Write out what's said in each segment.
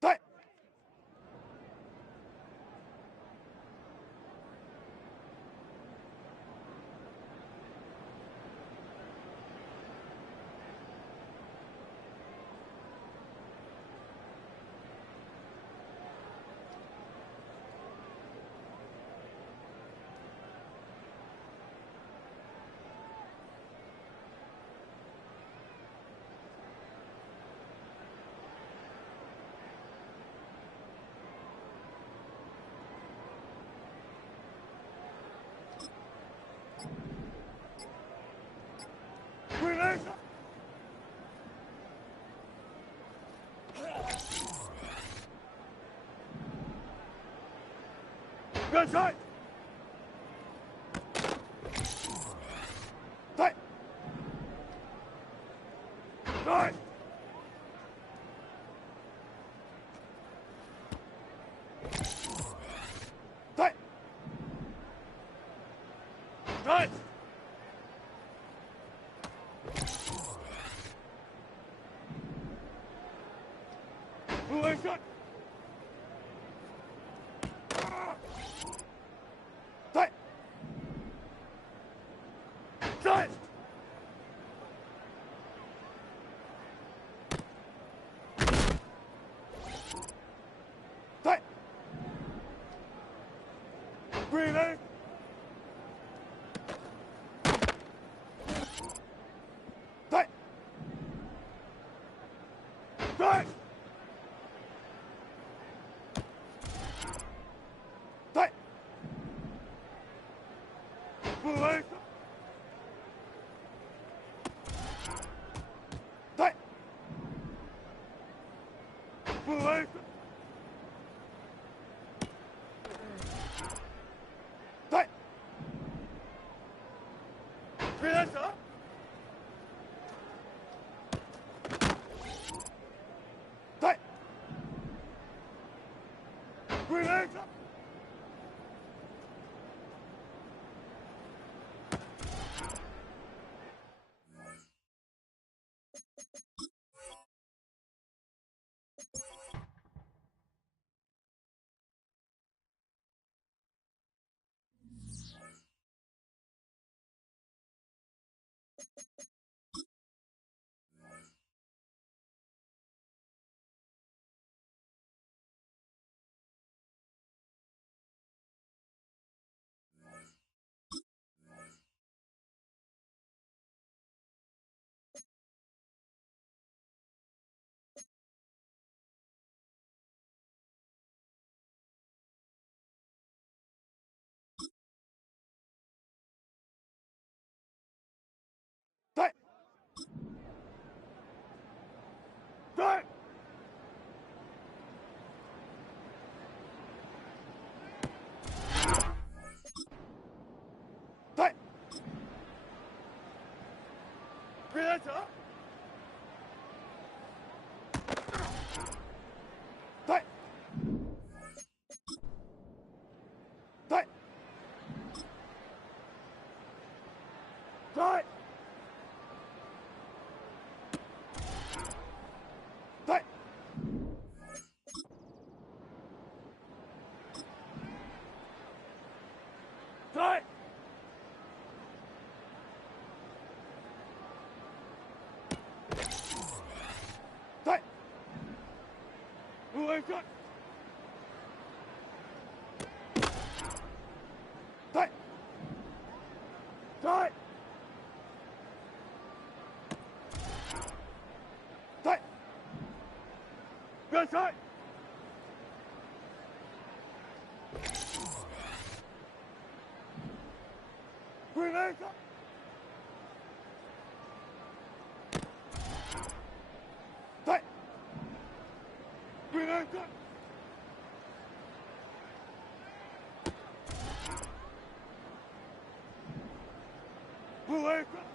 Fight! Release! Good shot! Fight! Fight! Fight! Fight! Release it! Fight! Fight! Fight! Release! Fight! Fight! Fight! Release! Fight! Release! Fight! Release! Fight! Release! Fight! Fight! Fight! Release! Fight! Fight! Fight! Fight! Fight! Fight! Release it! Fight! Fight! Fight! Good shot! Release it! Fight! Release it! Release it!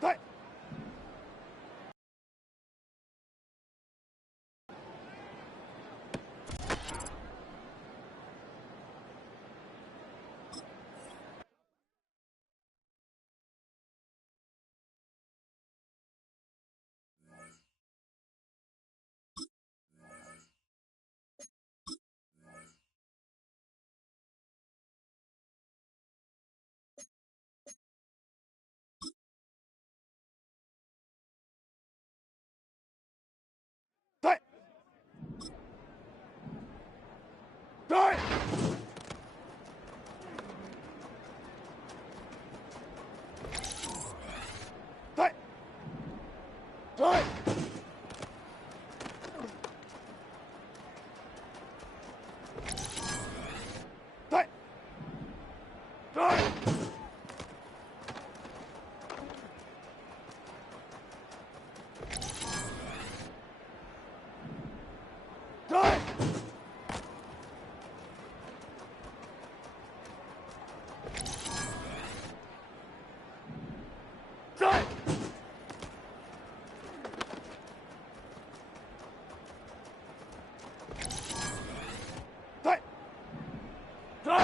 Fight! Die! Die! Die! Die! Die! Die! Die! Die! Die!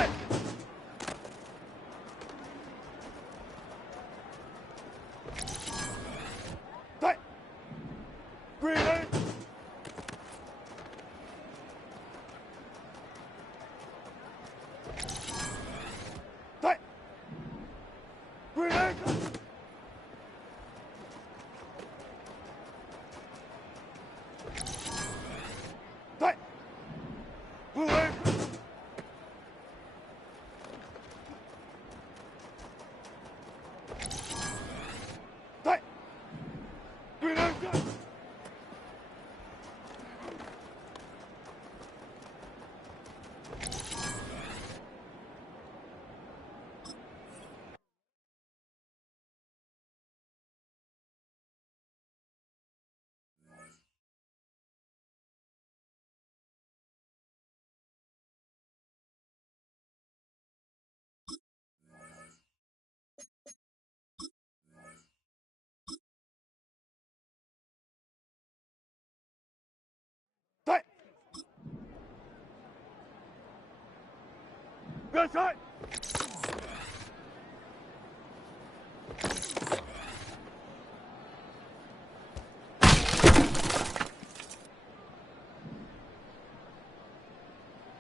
Die! Grenade! Die! Grenade! Die! Grenade! Die! Grenade! Die! Good shot!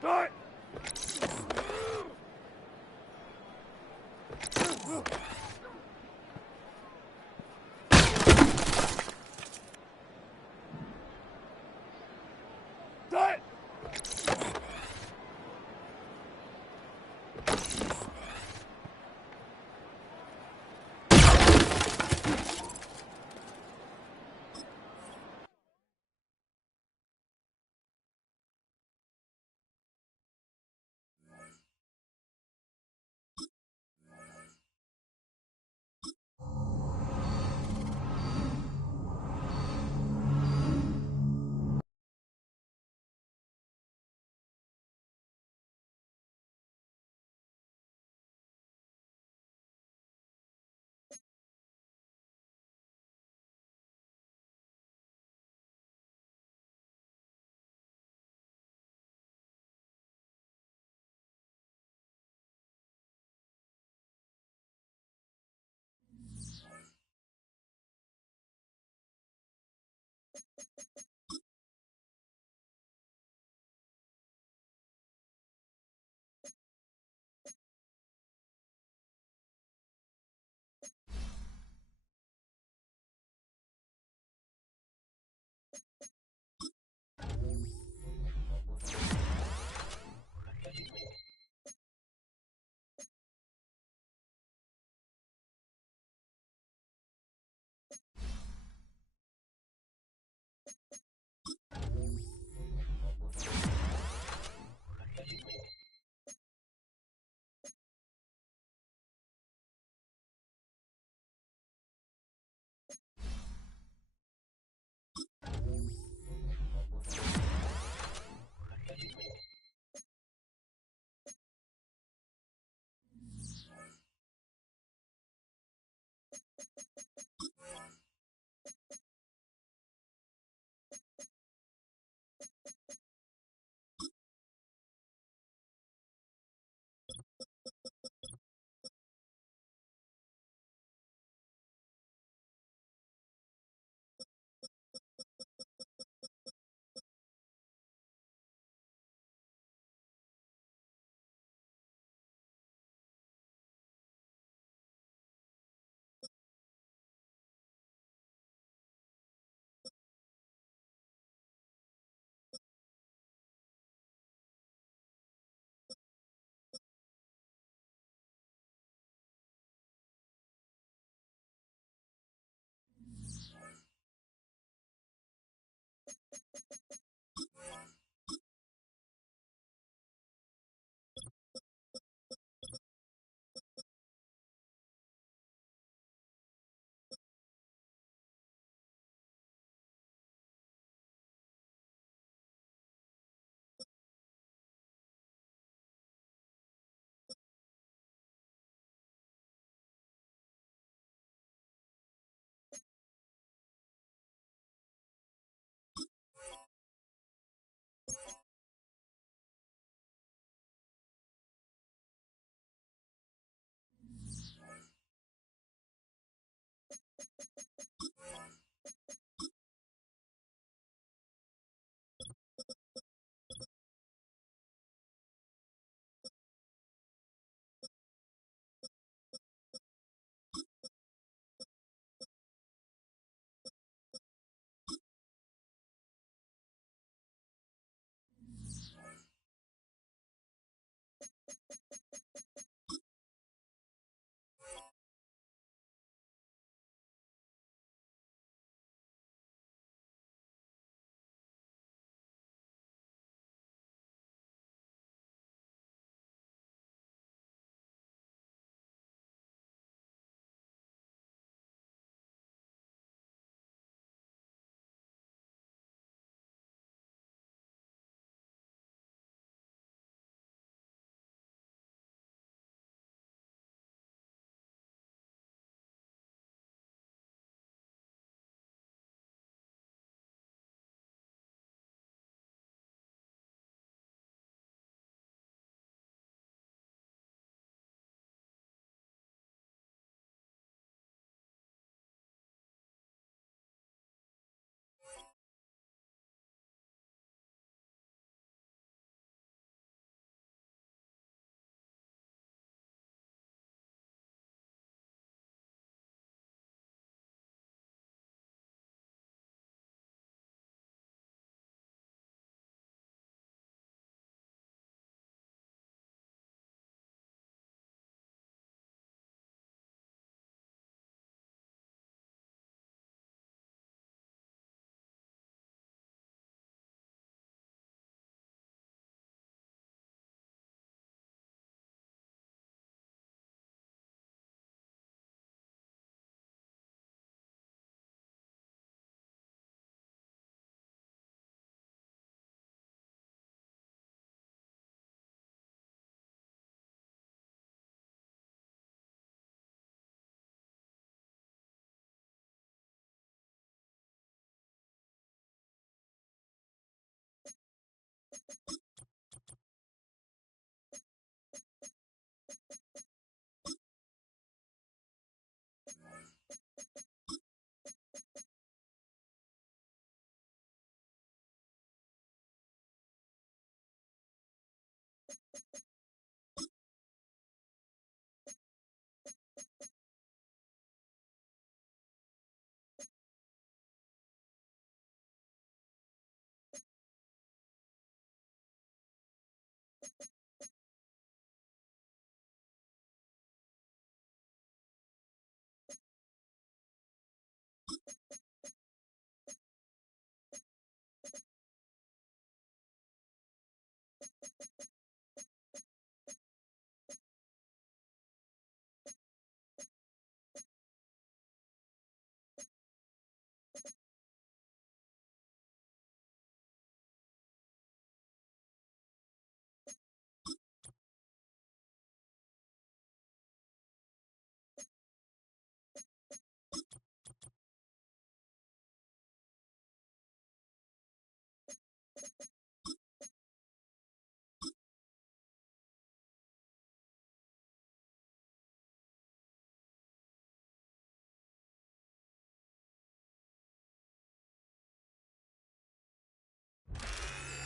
Die! Die!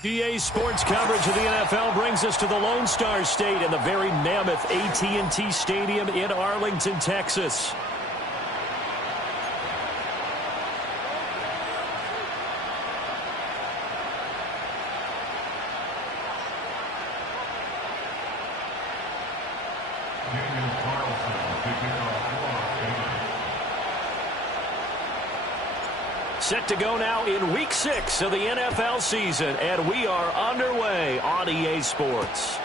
GA Sports coverage of the NFL brings us to the Lone Star State in the very mammoth AT&T Stadium in Arlington, Texas. Set to go now in Week 6 of the NFL season, and we are underway on EA Sports.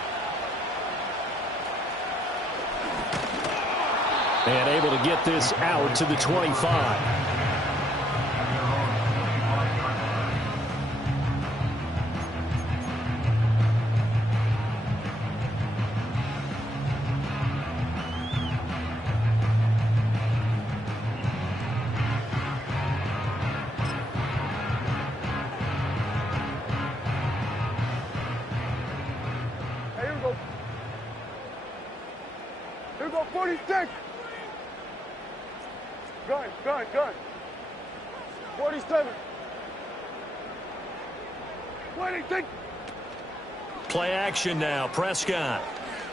And able to get this out to the 25. Here we go, 46. Gun. 47. 26. Play action now. Prescott.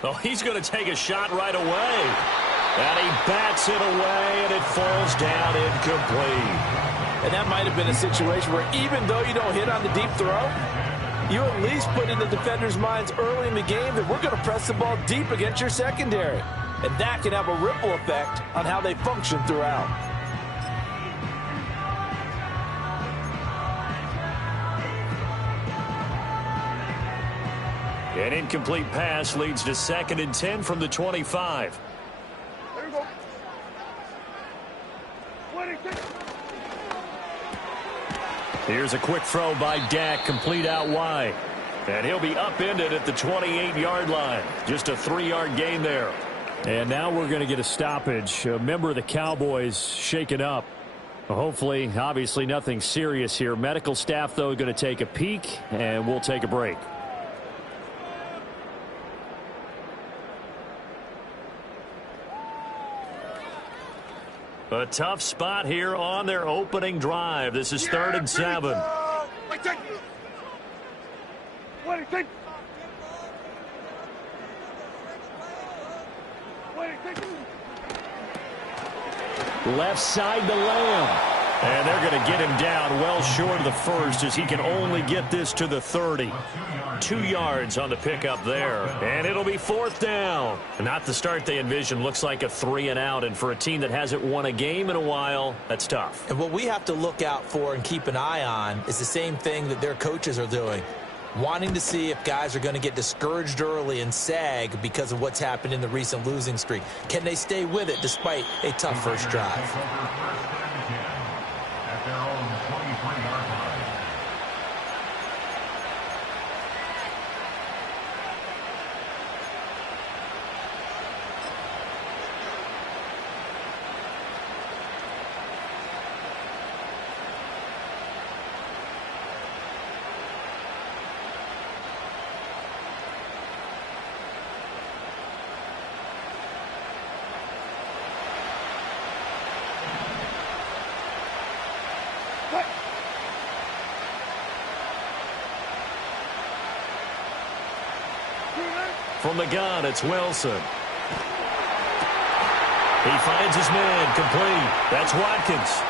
Oh, he's going to take a shot right away. And he bats it away, and it falls down incomplete. And that might have been a situation where even though you don't hit on the deep throw, you at least put in the defenders' minds early in the game that we're going to press the ball deep against your secondary. And that can have a ripple effect on how they function throughout. An incomplete pass leads to 2nd and 10 from the 25. There we go. 26. Here's a quick throw by Dak, complete out wide. And he'll be upended at the 28-yard line. Just a 3-yard gain there. And now we're going to get a stoppage. A member of the Cowboys shaken up. Hopefully, obviously nothing serious here. Medical staff, though, going to take a peek, and we'll take a break. A tough spot here on their opening drive. This is 3rd and 7. 26. Left side to Lamb. And they're going to get him down well short of the first as he can only get this to the 30. 2 yards on the pickup there. And it'll be 4th down. Not the start they envisioned. Looks like a 3 and out. And for a team that hasn't won a game in a while, that's tough. And what we have to look out for and keep an eye on is the same thing that their coaches are doing. Wanting to see if guys are going to get discouraged early and sag because of what's happened in the recent losing streak. Can they stay with it despite a tough first drive? From the gun, it's Wilson. He finds his man, complete. That's Watkins.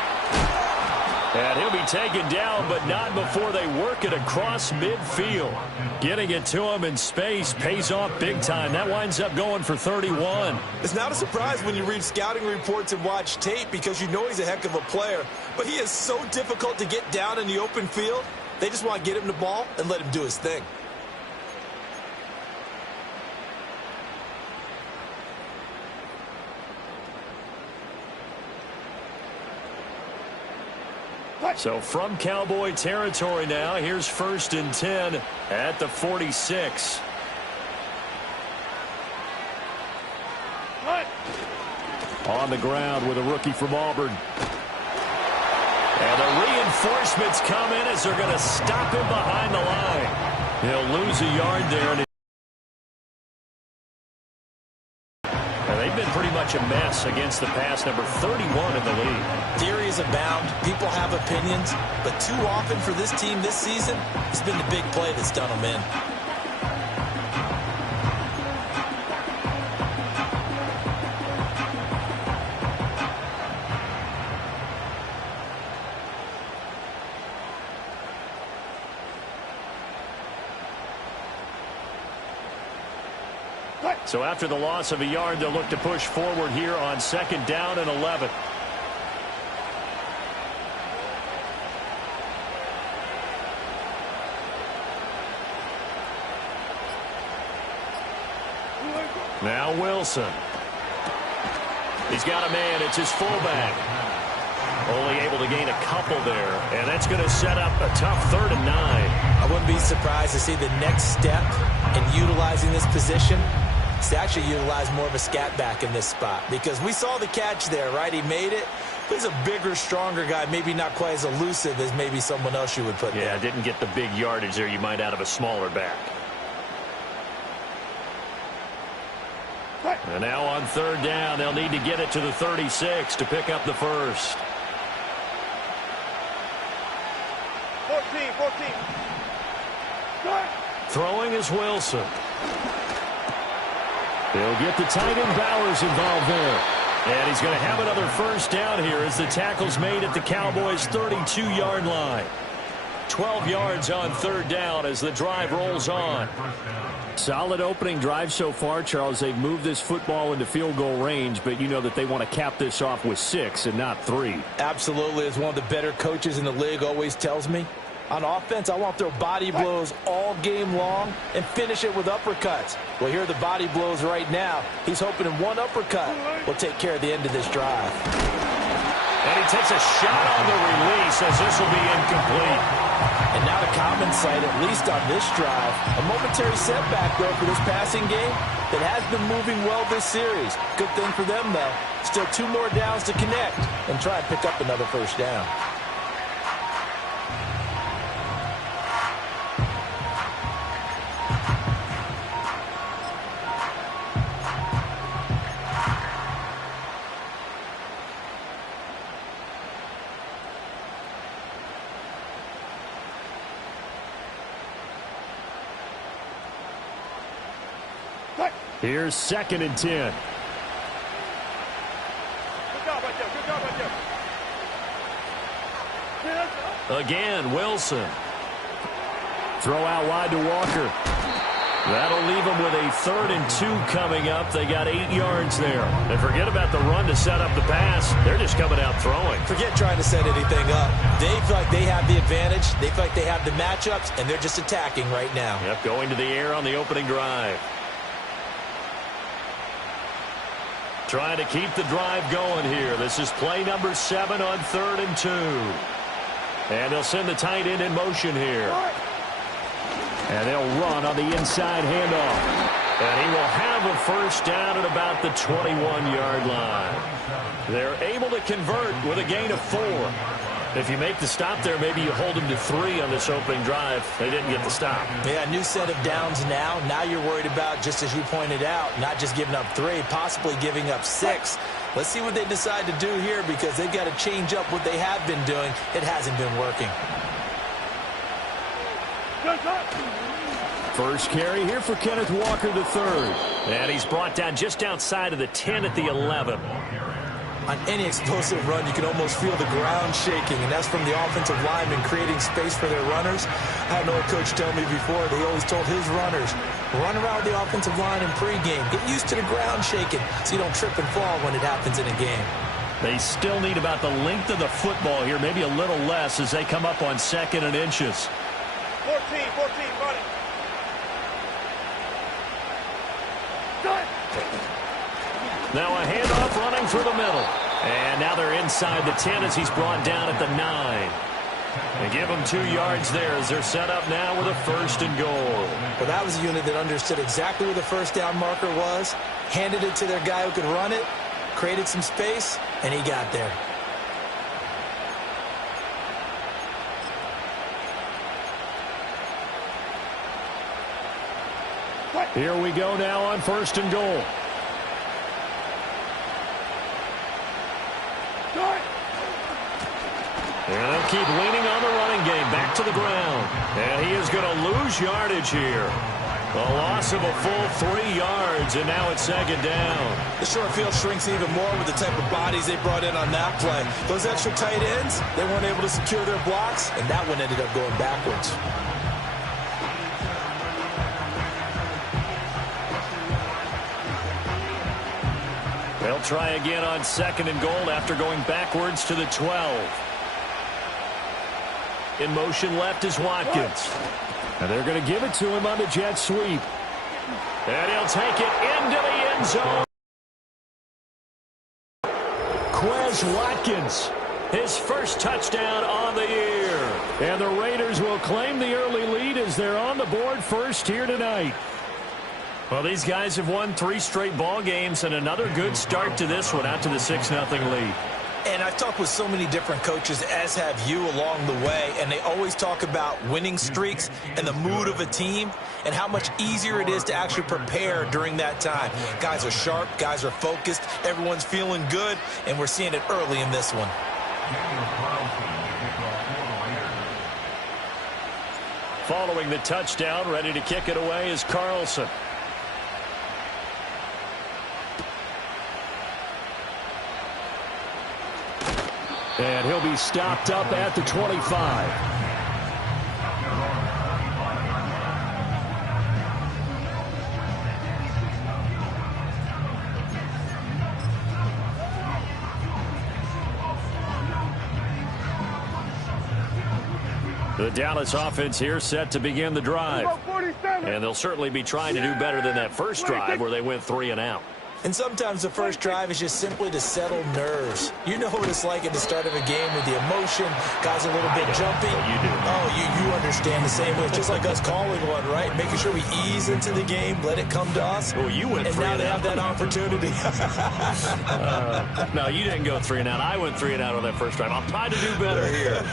And he'll be taken down, but not before they work it across midfield. Getting it to him in space pays off big time. That winds up going for 31. It's not a surprise when you read scouting reports and watch tape because you know he's a heck of a player. But he is so difficult to get down in the open field. They just want to get him the ball and let him do his thing. So from Cowboy territory now, here's 1st and 10 at the 46. On the ground with a rookie from Auburn. And the reinforcements come in as they're going to stop him behind the line. He'll lose a yard there. They've been pretty much a mess against the pass, number 31 in the league. Theories abound. People have opinions. But too often for this team this season, it's been the big play that's done them in. So after the loss of a yard, they'll look to push forward here on 2nd down and 11. Now Wilson. He's got a man. It's his fullback. Only able to gain a couple there. And that's going to set up a tough 3rd and 9. I wouldn't be surprised to see the next step in utilizing this position is to actually utilize more of a scat back in this spot. Because we saw the catch there, right? He made it. But he's a bigger, stronger guy. Maybe not quite as elusive as maybe someone else you would put there. Yeah, didn't get the big yardage there you might out of a smaller back. And now on 3rd down, they'll need to get it to the 36 to pick up the first. 14. Throwing is Wilson. They'll get the tight end Bowers involved there. And he's going to have another first down here as the tackle's made at the Cowboys' 32-yard line. 12 yards on 3rd down as the drive rolls on. Solid opening drive so far, Charles. They've moved this football into field goal range, but you know that they want to cap this off with 6 and not 3. Absolutely. As one of the better coaches in the league always tells me, on offense, I want to throw body blows all game long and finish it with uppercuts. Well, here are the body blows right now. He's hoping in one uppercut will take care of the end of this drive. And he takes a shot on the release as this will be incomplete. And not a common sight, at least on this drive. A momentary setback, though, for this passing game that has been moving well this series. Good thing for them, though. Still 2 more downs to connect and try and pick up another first down. Here's 2nd and 10. Good job right there. Again, Wilson. Throw out wide to Walker. That'll leave them with a 3rd and 2 coming up. They got 8 yards there. And forget about the run to set up the pass. They're just coming out throwing. Forget trying to set anything up. They feel like they have the advantage. They feel like they have the matchups, and they're just attacking right now. Yep, going to the air on the opening drive. Trying to keep the drive going here. This is play number 7 on 3rd and 2. And they'll send the tight end in motion here. And they'll run on the inside handoff. And he will have a first down at about the 21-yard line. They're able to convert with a gain of 4. If you make the stop there, maybe you hold them to 3 on this opening drive. They didn't get the stop. Yeah, new set of downs now. Now you're worried about, just as you pointed out, not just giving up 3, possibly giving up 6. Let's see what they decide to do here because they've got to change up what they have been doing. It hasn't been working. First carry here for Kenneth Walker III. And he's brought down just outside of the 10 at the 11. On any explosive run, you can almost feel the ground shaking, and that's from the offensive linemen creating space for their runners. I had an old coach tell me before, he always told his runners, run around the offensive line in pregame. Get used to the ground shaking so you don't trip and fall when it happens in a game. They still need about the length of the football here, maybe a little less as they come up on 2nd and inches. 14, running. Done. Now a handoff running through the middle. And now they're inside the 10 as he's brought down at the 9. They give them 2 yards there as they're set up now with a 1st and goal. Well, that was a unit that understood exactly where the first down marker was, handed it to their guy who could run it, created some space, and he got there. Here we go now on 1st and goal. And they'll keep leaning on the running game. Back to the ground. And he is going to lose yardage here. A loss of a full 3 yards, and now it's 2nd down. The short field shrinks even more with the type of bodies they brought in on that play. Those extra tight ends, they weren't able to secure their blocks, and that one ended up going backwards. They'll try again on 2nd and goal after going backwards to the 12. In motion left is Watkins. And they're going to give it to him on the jet sweep. And he'll take it into the end zone. Quez Watkins, his first touchdown on the year. And the Raiders will claim the early lead as they're on the board first here tonight. Well, these guys have won 3 straight ball games and another good start to this one out to the 6-0 lead. And I've talked with so many different coaches, as have you, along the way, and they always talk about winning streaks and the mood of a team and how much easier it is to actually prepare during that time. Guys are sharp, guys are focused, everyone's feeling good, and we're seeing it early in this one. Following the touchdown, ready to kick it away is Carlson. And he'll be stopped up at the 25. The Dallas offense here set to begin the drive. And they'll certainly be trying to do better than that first drive where they went 3 and out. And sometimes the first drive is just simply to settle nerves. You know what it's like at the start of a game with the emotion. Guys a little bit jumpy. You do. Oh, you understand the same way. It's just like us calling one, right? Making sure we ease into the game, let it come to us. Oh, you went 3 and out. And now they have that opportunity. No, you didn't go 3 and out. I went 3 and out on that first drive. I'll try to do better here.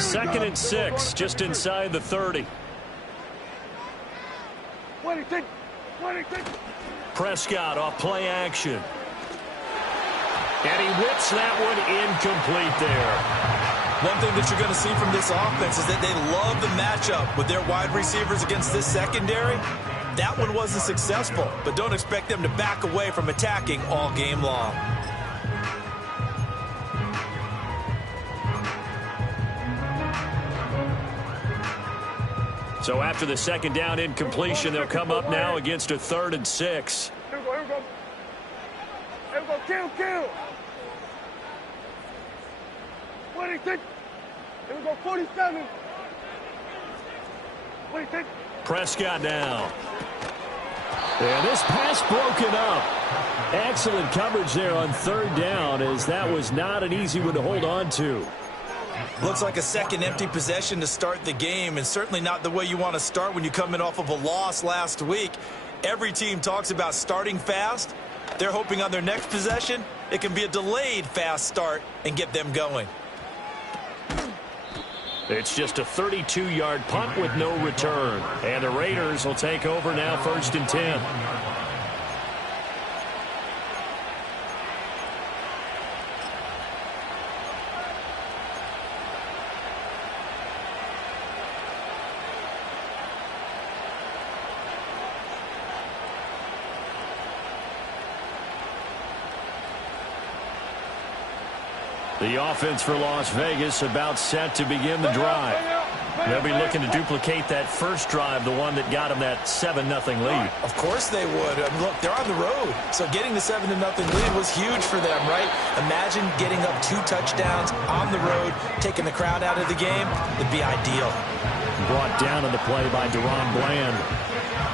2nd and 6, just inside the 30. What do you think? Prescott off play action. And he whips that one incomplete there. One thing that you're going to see from this offense is that they love the matchup with their wide receivers against this secondary. That one wasn't successful, but don't expect them to back away from attacking all game long. So after the 2nd down incompletion, they'll come up now against a 3rd and 6. Here we go. Kill. What do you think? Here we go, 47. What do you think? Prescott now. And this pass broken up. Excellent coverage there on 3rd down, as that was not an easy one to hold on to. Looks like a second empty possession to start the game, and certainly not the way you want to start when you're coming off of a loss last week. Every team talks about starting fast. They're hoping on their next possession it can be a delayed fast start and get them going. It's just a 32-yard punt with no return. And the Raiders will take over now 1st and 10. The offense for Las Vegas about set to begin the drive. They'll be looking to duplicate that first drive, the one that got them that 7-0 lead. Of course they would. Look, they're on the road, so getting the 7-0 lead was huge for them, right? Imagine getting up 2 touchdowns on the road, taking the crowd out of the game. It'd be ideal. Brought down in the play by Deron Bland.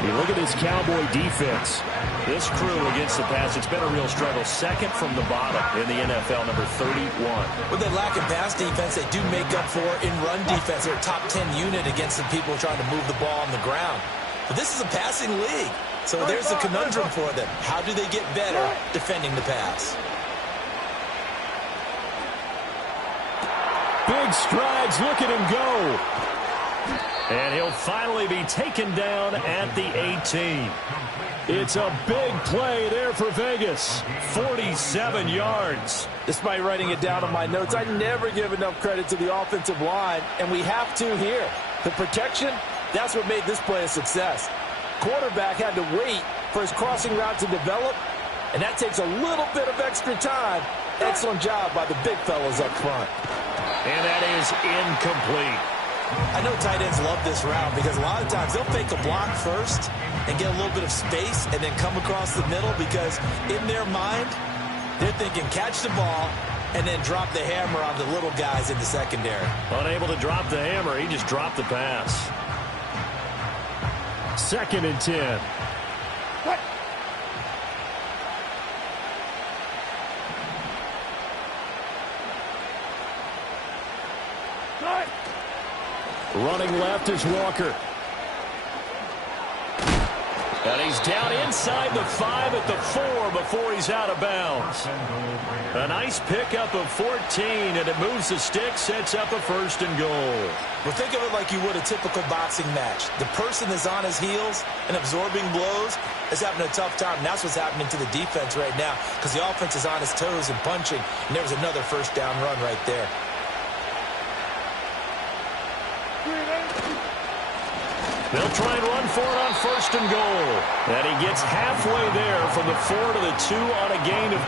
You look at this Cowboy defense. This crew against the pass, it's been a real struggle. Second from the bottom in the NFL, number 31. With that lack of pass defense, they do make up for in run defense. They're a top 10 unit against the people trying to move the ball on the ground. But this is a passing league, so there's the conundrum for them. How do they get better defending the pass? Big strides, look at him go. And he'll finally be taken down at the 18. It's a big play there for Vegas. 47 yards. Despite writing it down on my notes, I never give enough credit to the offensive line, and we have to here. The protection, that's what made this play a success. Quarterback had to wait for his crossing route to develop, and that takes a little bit of extra time. Excellent job by the big fellas up front. And that is incomplete. I know tight ends love this route because a lot of times they'll fake a block first and get a little bit of space and then come across the middle because in their mind, they're thinking catch the ball and then drop the hammer on the little guys in the secondary. Unable to drop the hammer, he just dropped the pass. 2nd and 10. What? Running left is Walker. And he's down inside the 5 at the 4 before he's out of bounds. A nice pickup of 14, and it moves the stick, sets up a 1st and goal. Well, think of it like you would a typical boxing match. The person is on his heels and absorbing blows is having a tough time. And that's what's happening to the defense right now because the offense is on his toes and punching. And there's another 1st down run right there. They'll try and run for it on 1st and goal. And he gets halfway there from the 4 to the 2 on a gain of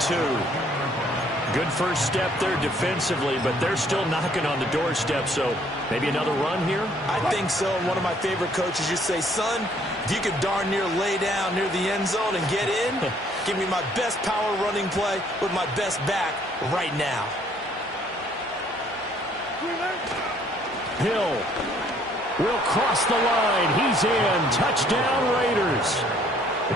2. Good first step there defensively, but they're still knocking on the doorstep, so maybe another run here? I think so. And one of my favorite coaches used to say, son, if you could darn near lay down near the end zone and get in, give me my best power running play with my best back right now. Hill will cross the line. He's in. Touchdown, Raiders.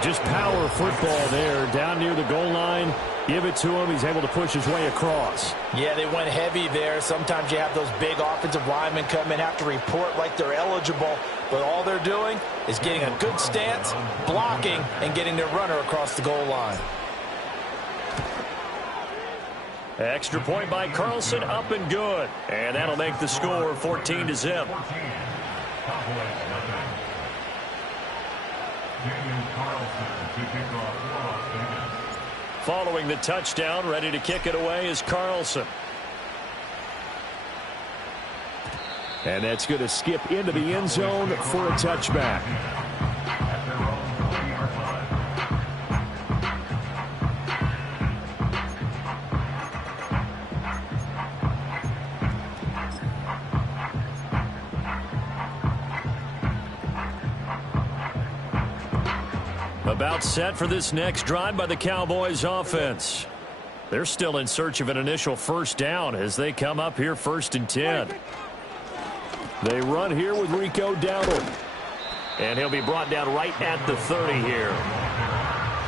Just power football there down near the goal line. Give it to him. He's able to push his way across. Yeah, they went heavy there. Sometimes you have those big offensive linemen come in, have to report like they're eligible. But all they're doing is getting a good stance, blocking, and getting their runner across the goal line. Extra point by Carlson, up and good. And that'll make the score 14-0. Following the touchdown, ready to kick it away is Carlson. And that's going to skip into the end zone for a touchback. About set for this next drive by the Cowboys offense. They're still in search of an initial 1st down as they come up here 1st and 10. They run here with Rico Dowdle. And he'll be brought down right at the 30 here.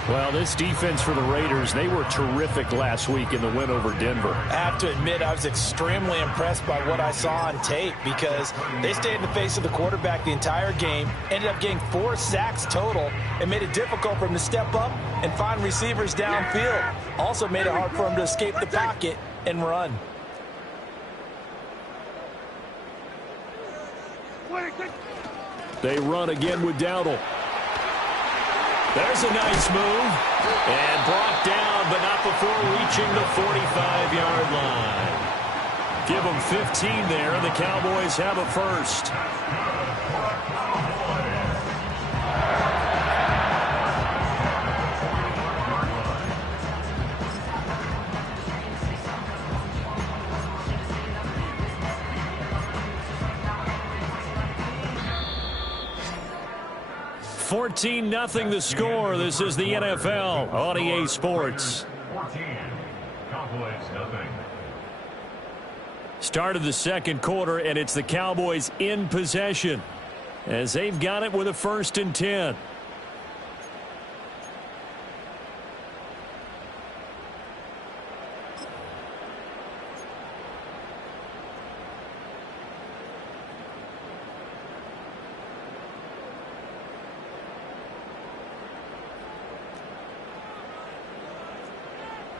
Well, this defense for the Raiders, they were terrific last week in the win over Denver. I have to admit, I was extremely impressed by what I saw on tape because they stayed in the face of the quarterback the entire game, ended up getting 4 sacks total, and made it difficult for him to step up and find receivers downfield. Also made it hard for him to escape the pocket and run. They run again with Dowdle. There's a nice move. And brought down, but not before reaching the 45-yard line. Give them 15 there, and the Cowboys have a 1st. 14-0 the score. This is the NFL on EA Sports. 14, Cowboys nothing. Start of the second quarter, and it's the Cowboys in possession as they've got it with a 1st and 10.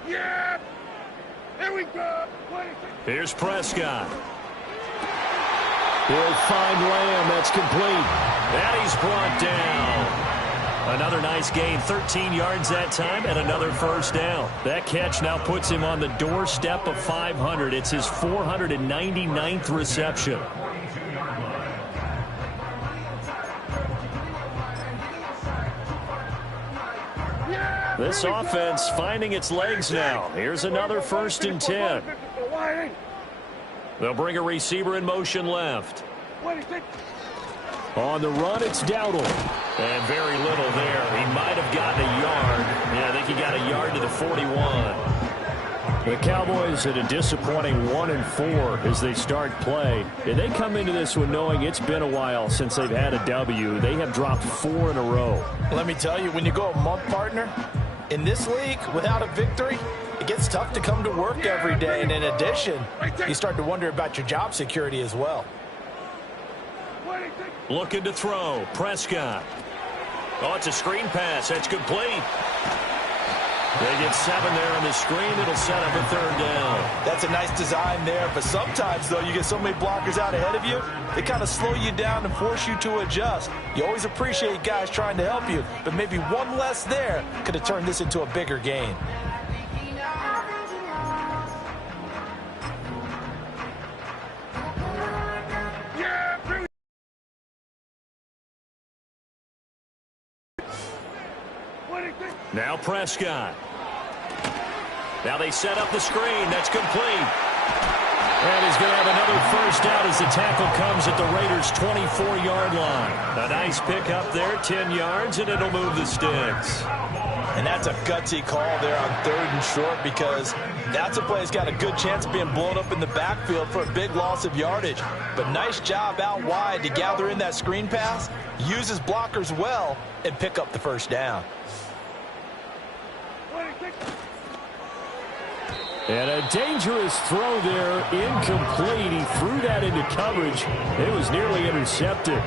Yeah! Here we go! Here's Prescott. He'll find Lamb. That's complete. And he's brought down. Another nice gain. 13 yards that time and another 1st down. That catch now puts him on the doorstep of 500. It's his 499th reception. This offense finding its legs now. Here's another 1st and 10. They'll bring a receiver in motion left. On the run, it's Dowdle. And very little there. He might have gotten a yard. Yeah, I think he got a yard to the 41. The Cowboys at a disappointing 1-4 as they start play. And they come into this one knowing it's been a while since they've had a W. They have dropped 4 in a row. Let me tell you, when you go a month, partner, in this league, without a victory, it gets tough to come to work every day. And in addition, you start to wonder about your job security as well. Looking to throw. Prescott. Oh, it's a screen pass. That's complete. They get 7 there on the screen. It'll set up a 3rd down. That's a nice design there. But sometimes, though, you get so many blockers out ahead of you, they kind of slow you down and force you to adjust. You always appreciate guys trying to help you, but maybe one less there could have turned this into a bigger gain. Now Prescott. Now they set up the screen. That's complete. And he's going to have another 1st down as the tackle comes at the Raiders' 24-yard line. A nice pick up there, 10 yards, and it'll move the sticks. And that's a gutsy call there on 3rd and short because that's a play that's got a good chance of being blown up in the backfield for a big loss of yardage. But nice job out wide to gather in that screen pass, use his blockers well, and pick up the 1st down. And a dangerous throw there, incomplete. He threw that into coverage. It was nearly intercepted.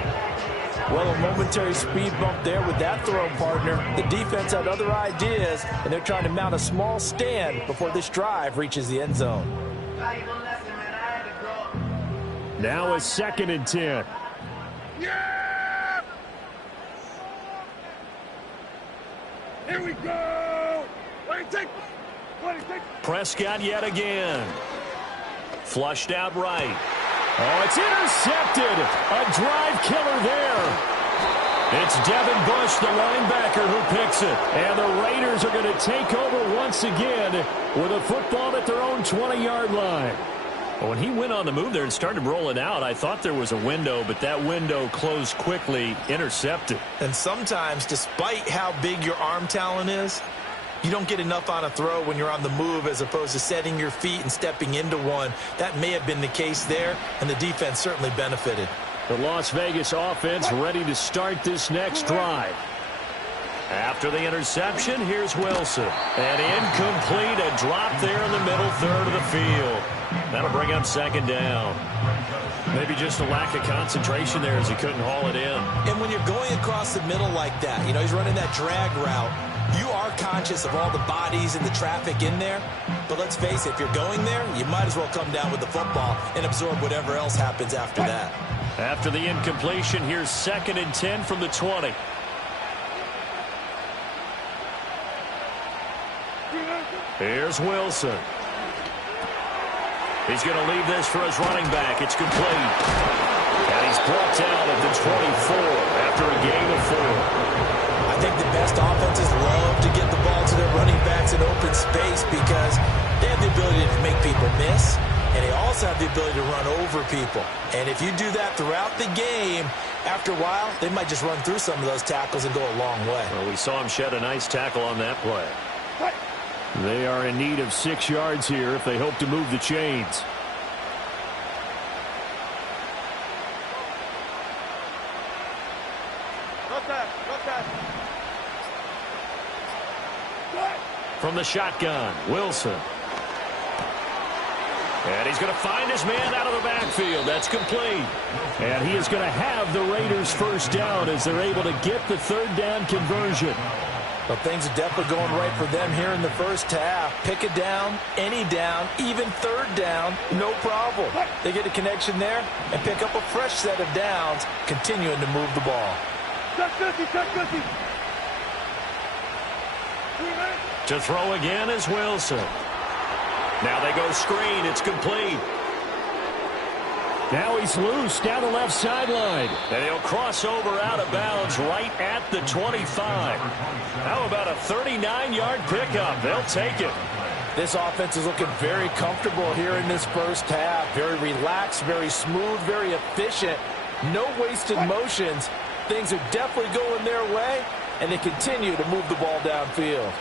Well, a momentary speed bump there with that throw, partner. The defense had other ideas, and they're trying to mount a small stand before this drive reaches the end zone. Now a 2nd and 10. Yeah! Here we go! Prescott yet again. Flushed out right. Oh, it's intercepted. A drive killer there. It's Devin Bush, the linebacker, who picks it. And the Raiders are going to take over once again with a football at their own 20-yard line. When he went on the move there and started rolling out, I thought there was a window, but that window closed quickly, intercepted. And sometimes, despite how big your arm talent is, you don't get enough on a throw when you're on the move as opposed to setting your feet and stepping into one. That may have been the case there, and the defense certainly benefited. The Las Vegas offense ready to start this next drive. After the interception, here's Wilson. And incomplete, a drop there in the middle third of the field. That'll bring up 2nd down. Maybe just a lack of concentration there as he couldn't haul it in. And when you're going across the middle like that, you know, he's running that drag route, you are conscious of all the bodies and the traffic in there. But let's face it, if you're going there, you might as well come down with the football and absorb whatever else happens after that. After the incompletion, here's 2nd and 10 from the 20. Here's Wilson. He's going to leave this for his running back. It's complete. And he's brought down at the 24 after a gain of 4. I think the best offenses love to get the ball to their running backs in open space because they have the ability to make people miss. and they also have the ability to run over people. And if you do that throughout the game, after a while, they might just run through some of those tackles and go a long way. Well, we saw him shed a nice tackle on that play. They are in need of 6 yards here if they hope to move the chains. From the shotgun, Wilson. And he's going to find his man out of the backfield. That's complete. And he is going to have the Raiders first down as they're able to get the third down conversion. Well, things are definitely going right for them here in the first half. Pick a down, any down, even third down, no problem. They get a connection there and pick up a fresh set of downs, continuing to move the ball. To throw again is Wilson. Now they go screen. It's complete. Now he's loose down the left sideline. And he'll cross over out of bounds right at the 25. How about a 39-yard pickup? They'll take it. This offense is looking very comfortable here in this first half. Very relaxed, very smooth, very efficient. No wasted motions. Things are definitely going their way, and they continue to move the ball downfield.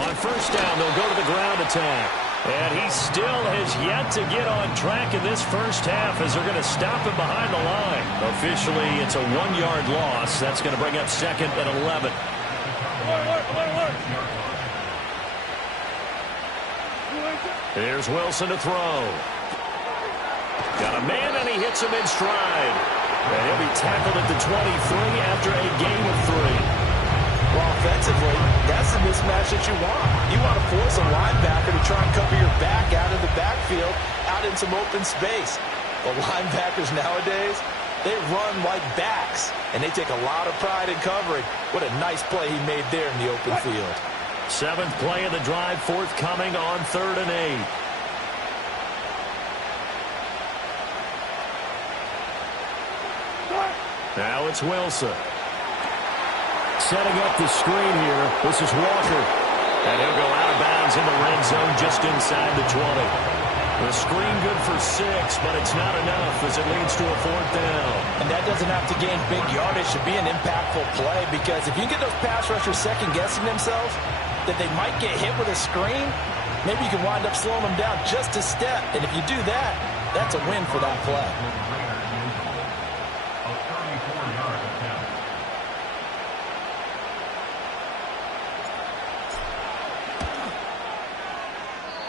On first down, they'll go to the ground attack. And he still has yet to get on track in this first half as they're going to stop him behind the line. Officially, it's a 1-yard loss. That's going to bring up second and 11. Here's Wilson to throw. Got a man, and he hits him in stride. And he'll be tackled at the 23 after a gain of 3. Well, offensively, that's the mismatch that you want. You want to force a linebacker to try and cover your back out of the backfield, out in some open space. But linebackers nowadays, they run like backs, and they take a lot of pride in covering. What a nice play he made there in the open field. 7th play of the drive, forthcoming on 3rd and 8. Now it's Wilson. Setting up the screen here. This is Walker. And he'll go out of bounds in the red zone just inside the 20. The screen good for 6, but it's not enough as it leads to a 4th down. And that doesn't have to gain big yardage to be an impactful play, because if you get those pass rushers second-guessing themselves that they might get hit with a screen, maybe you can wind up slowing them down just a step. And if you do that, that's a win for that play.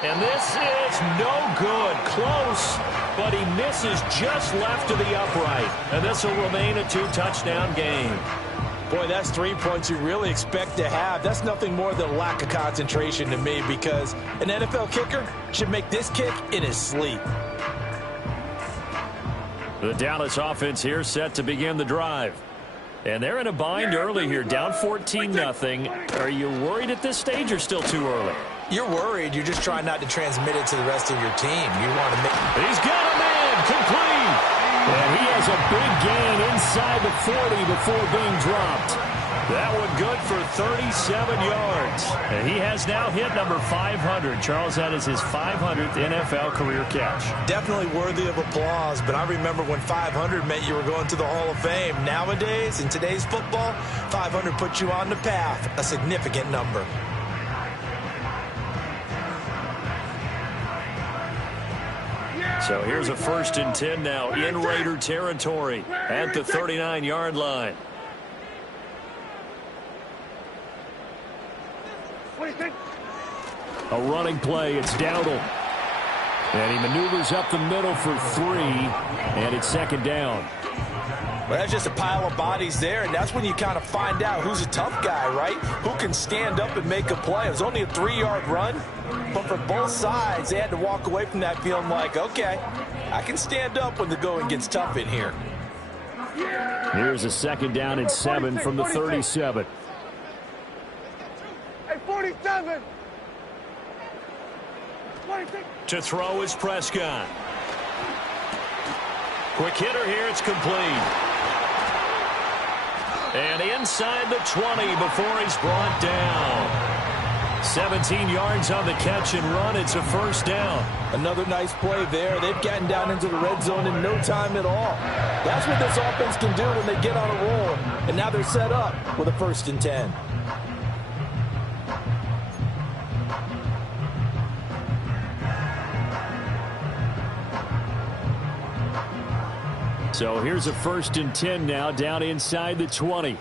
And this is no good. Close, but he misses just left of the upright. And this will remain a 2-touchdown game. Boy, that's 3 points you really expect to have. That's nothing more than a lack of concentration to me, because an NFL kicker should make this kick in his sleep. The Dallas offense here set to begin the drive. And they're in a bind early here, down 14-0. Are you worried at this stage or still too early? You're worried. You're just trying not to transmit it to the rest of your team. You want to make... He's got a man, complete. And he has a big gain inside the 40 before being dropped. That one good for 37 yards. And he has now hit number 500. Charles, that is his 500th NFL career catch. Definitely worthy of applause, but I remember when 500 meant you were going to the Hall of Fame. Nowadays, in today's football, 500 puts you on the path, a significant number. So here's a 1st and 10 now in Raider territory at the 39-yard line. A running play. It's Dowdle. And he maneuvers up the middle for 3, and it's 2nd down. Well, that's just a pile of bodies there, and that's when you kind of find out who's a tough guy, right? Who can stand up and make a play. It was only a 3-yard run, but for both sides, they had to walk away from that feeling like, okay, I can stand up when the going gets tough in here. Here's a 2nd down and 7 from the 37. Hey, 47! To throw is Prescott. Quick hitter here, it's complete. And inside the 20 before he's brought down. 17 yards on the catch and run. It's a first down. Another nice play there. They've gotten down into the red zone in no time at all. That's what this offense can do when they get on a roll. And now they're set up with a 1st and 10. So here's a 1st and 10 now, down inside the 20.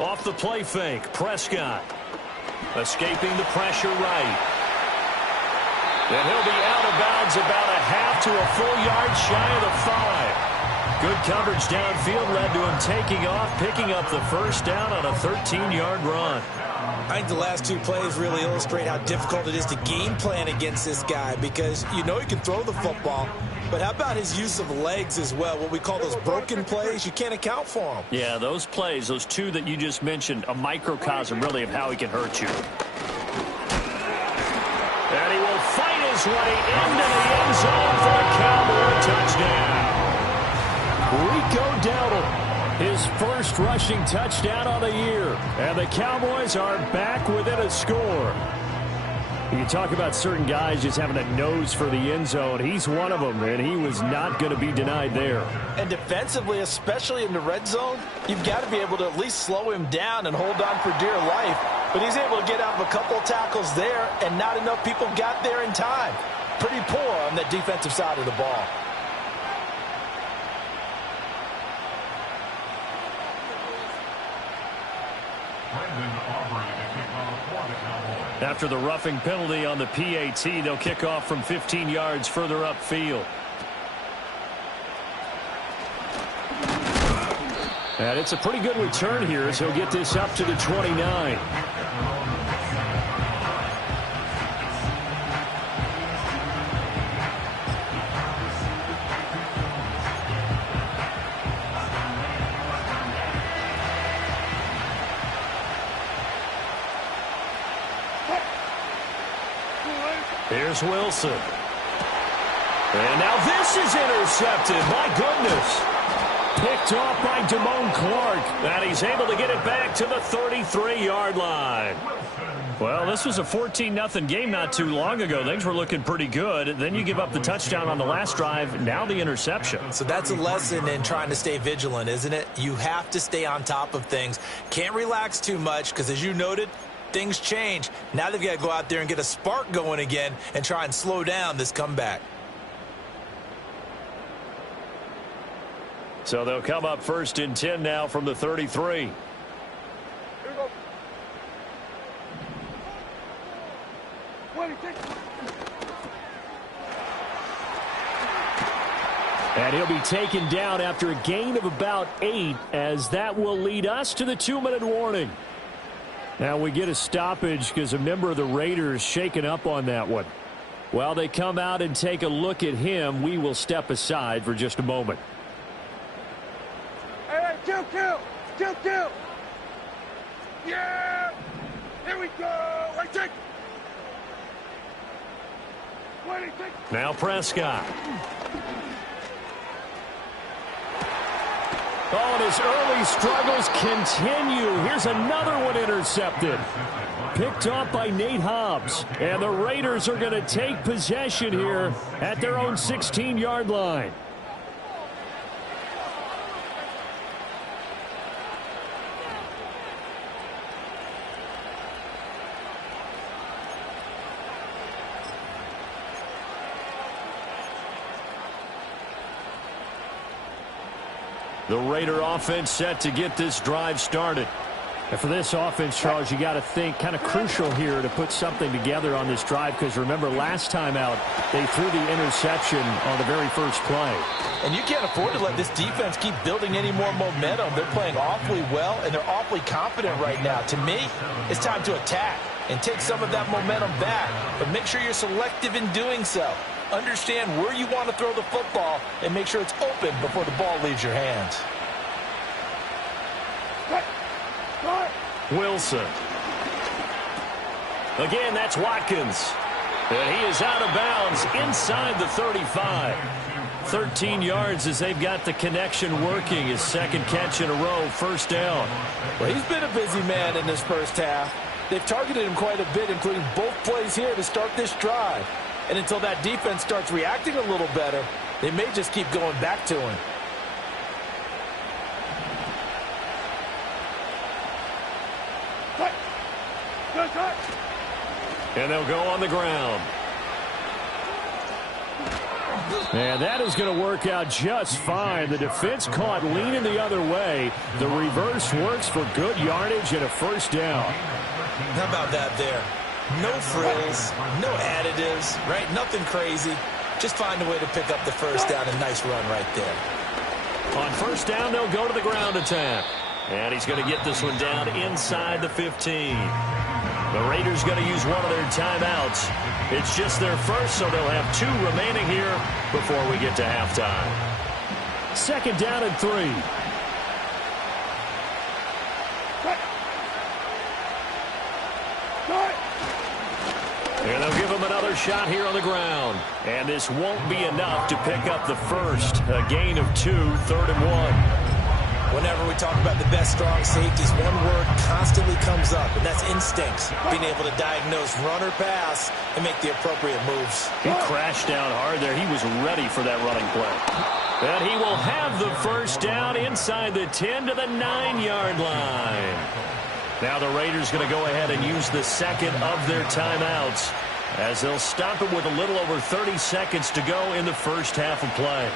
Off the play fake, Prescott. Escaping the pressure right. And he'll be out of bounds about a half to a full yard shy of the 5. Good coverage downfield led to him taking off, picking up the first down on a 13-yard run. I think the last 2 plays really illustrate how difficult it is to game plan against this guy, because you know he can throw the football, but how about his use of legs as well? What we call those broken plays, you can't account for them. Yeah, those plays, those 2 that you just mentioned, a microcosm really of how he can hurt you. And he will fight his way into the end zone for a Cowboy touchdown. Rico Dowdle, his first rushing touchdown on the year. And the Cowboys are back within a score. You talk about certain guys just having a nose for the end zone. He's one of them, and he was not going to be denied there. And defensively, especially in the red zone, you've got to be able to at least slow him down and hold on for dear life. But he's able to get out of a couple of tackles there, and not enough people got there in time. Pretty poor on the defensive side of the ball. After the roughing penalty on the PAT, they'll kick off from 15 yards further upfield. And it's a pretty good return here as he'll get this up to the 29. Here's Wilson. And now this is intercepted. My goodness. Picked off by Damone Clark. And he's able to get it back to the 33-yard line. Well, this was a 14-0 game not too long ago. Things were looking pretty good. Then you give up the touchdown on the last drive. Now the interception. So that's a lesson in trying to stay vigilant, isn't it? You have to stay on top of things. Can't relax too much because, as you noted, things change. Now they've got to go out there and get a spark going again and try and slow down this comeback. So they'll come up 1st and 10 now from the 33. Here we go. 26. And he'll be taken down after a gain of about 8, as that will lead us to the 2-minute warning. Now we get a stoppage because a member of the Raiders shaken up on that one. While they come out and take a look at him, we will step aside for just a moment. Hey, kill. Yeah. Here we go. Right take. 26. Now Prescott. Oh, and his early struggles continue. Here's another one intercepted. Picked off by Nate Hobbs. And the Raiders are going to take possession here at their own 16-yard line. The Raider offense set to get this drive started. And for this offense, Charles, you got to think kind of crucial here to put something together on this drive, because remember last time out they threw the interception on the very first play. And you can't afford to let this defense keep building any more momentum. They're playing awfully well, and they're awfully confident right now. To me, it's time to attack and take some of that momentum back, but make sure you're selective in doing so. Understand where you want to throw the football and make sure it's open before the ball leaves your hands. Wilson. Again, that's Watkins. And he is out of bounds inside the 35. 13 yards as they've got the connection working. His second catch in a row, first down. Well, he's been a busy man in this first half. They've targeted him quite a bit, including both plays here to start this drive. And until that defense starts reacting a little better, they may just keep going back to him. And they'll go on the ground. And that is going to work out just fine. The defense caught leaning the other way. The reverse works for good yardage and a first down. How about that there? No frills, no additives, right? Nothing crazy. Just find a way to pick up the first down. A nice run right there. On first down, they'll go to the ground attack. And he's going to get this one down inside the 15. The Raiders going to use one of their timeouts. It's just their first, so they'll have 2 remaining here before we get to halftime. Second down and 3. And they'll give him another shot here on the ground. And this won't be enough to pick up the first. A gain of 2, 3rd and 1. Whenever we talk about the best strong safeties, one word constantly comes up, and that's instincts. Being able to diagnose run or pass and make the appropriate moves. He crashed down hard there. He was ready for that running play. And he will have the first down inside the 10 to the 9-yard line. Now the Raiders going to go ahead and use the second of their timeouts as they'll stop it with a little over 30 seconds to go in the first half of play.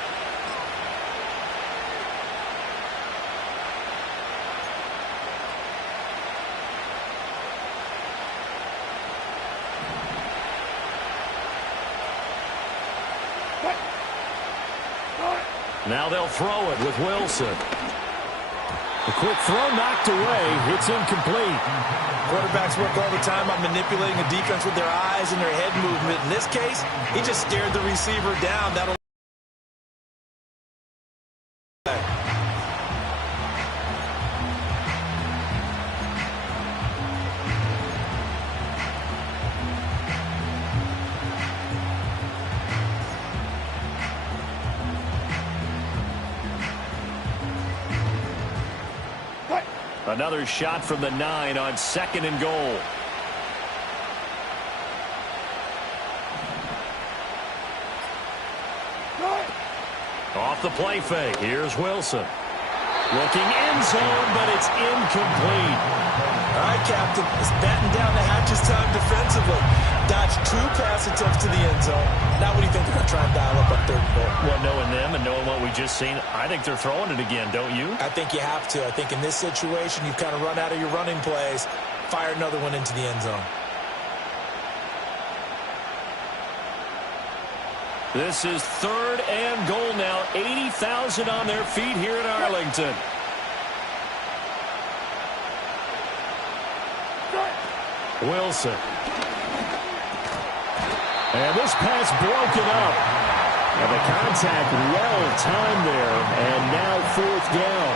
Now they'll throw it with Wilson. The quick throw knocked away. It's incomplete. Quarterbacks work all the time on manipulating the defense with their eyes and their head movement. In this case, he just stared the receiver down. That'll Another shot from the 9 on 2nd and goal. Off the play fake. Here's Wilson. Looking end zone, but it's incomplete. All right, Captain. It's batten down the hatches time defensively. Dodged 2 pass attempts to the end zone. Now what do you think they're going to try and dial up on 3rd and goal? Well, knowing them and knowing what we just seen, I think they're throwing it again, don't you? I think you have to. I think in this situation, you've kind of run out of your running plays. Fire another one into the end zone. This is 3rd and goal now. 80,000 on their feet here in Arlington. Wilson. And this pass broken up. And the contact well timed there. And now 4th down.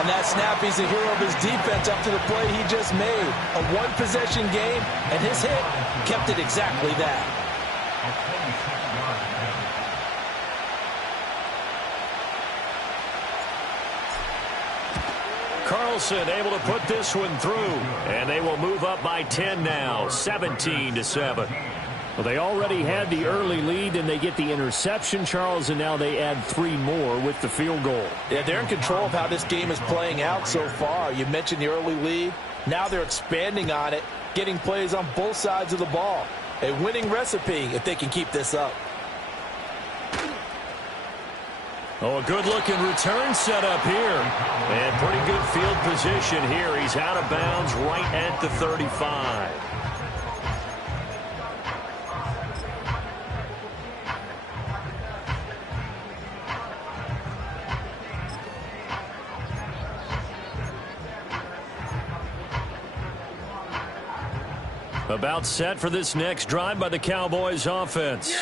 On that snap, he's a hero of his defense up to the play he just made. A one-possession game, and his hit kept it exactly that. Carlson able to put this one through. And they will move up by 10 now, 17-7. Well, they already had the early lead, and they get the interception, Charles, and now they add 3 more with the field goal. Yeah, they're in control of how this game is playing out so far. You mentioned the early lead. Now they're expanding on it, getting plays on both sides of the ball. A winning recipe if they can keep this up. Oh, a good-looking return set up here. And pretty good field position here. He's out of bounds right at the 35. About set for this next drive by the Cowboys offense.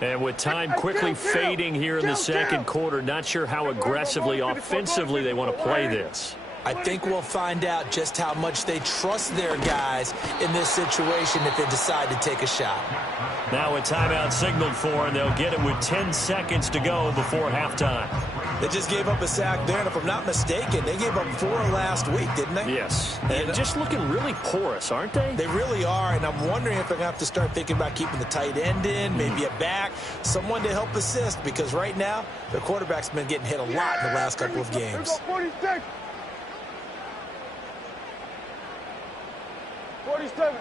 And with time quickly fading here in the second quarter, not sure how aggressively, offensively they want to play this. I think we'll find out just how much they trust their guys in this situation if they decide to take a shot. Now a timeout signaled for, and they'll get it with 10 seconds to go before halftime. They just gave up a sack there, and if I'm not mistaken, they gave up 4 last week, didn't they? Yes. And just looking really porous, aren't they? They really are, and I'm wondering if they're going to have to start thinking about keeping the tight end in, maybe a back, someone to help assist, because right now, their quarterback's been getting hit a lot in the last couple of games. 46. 47.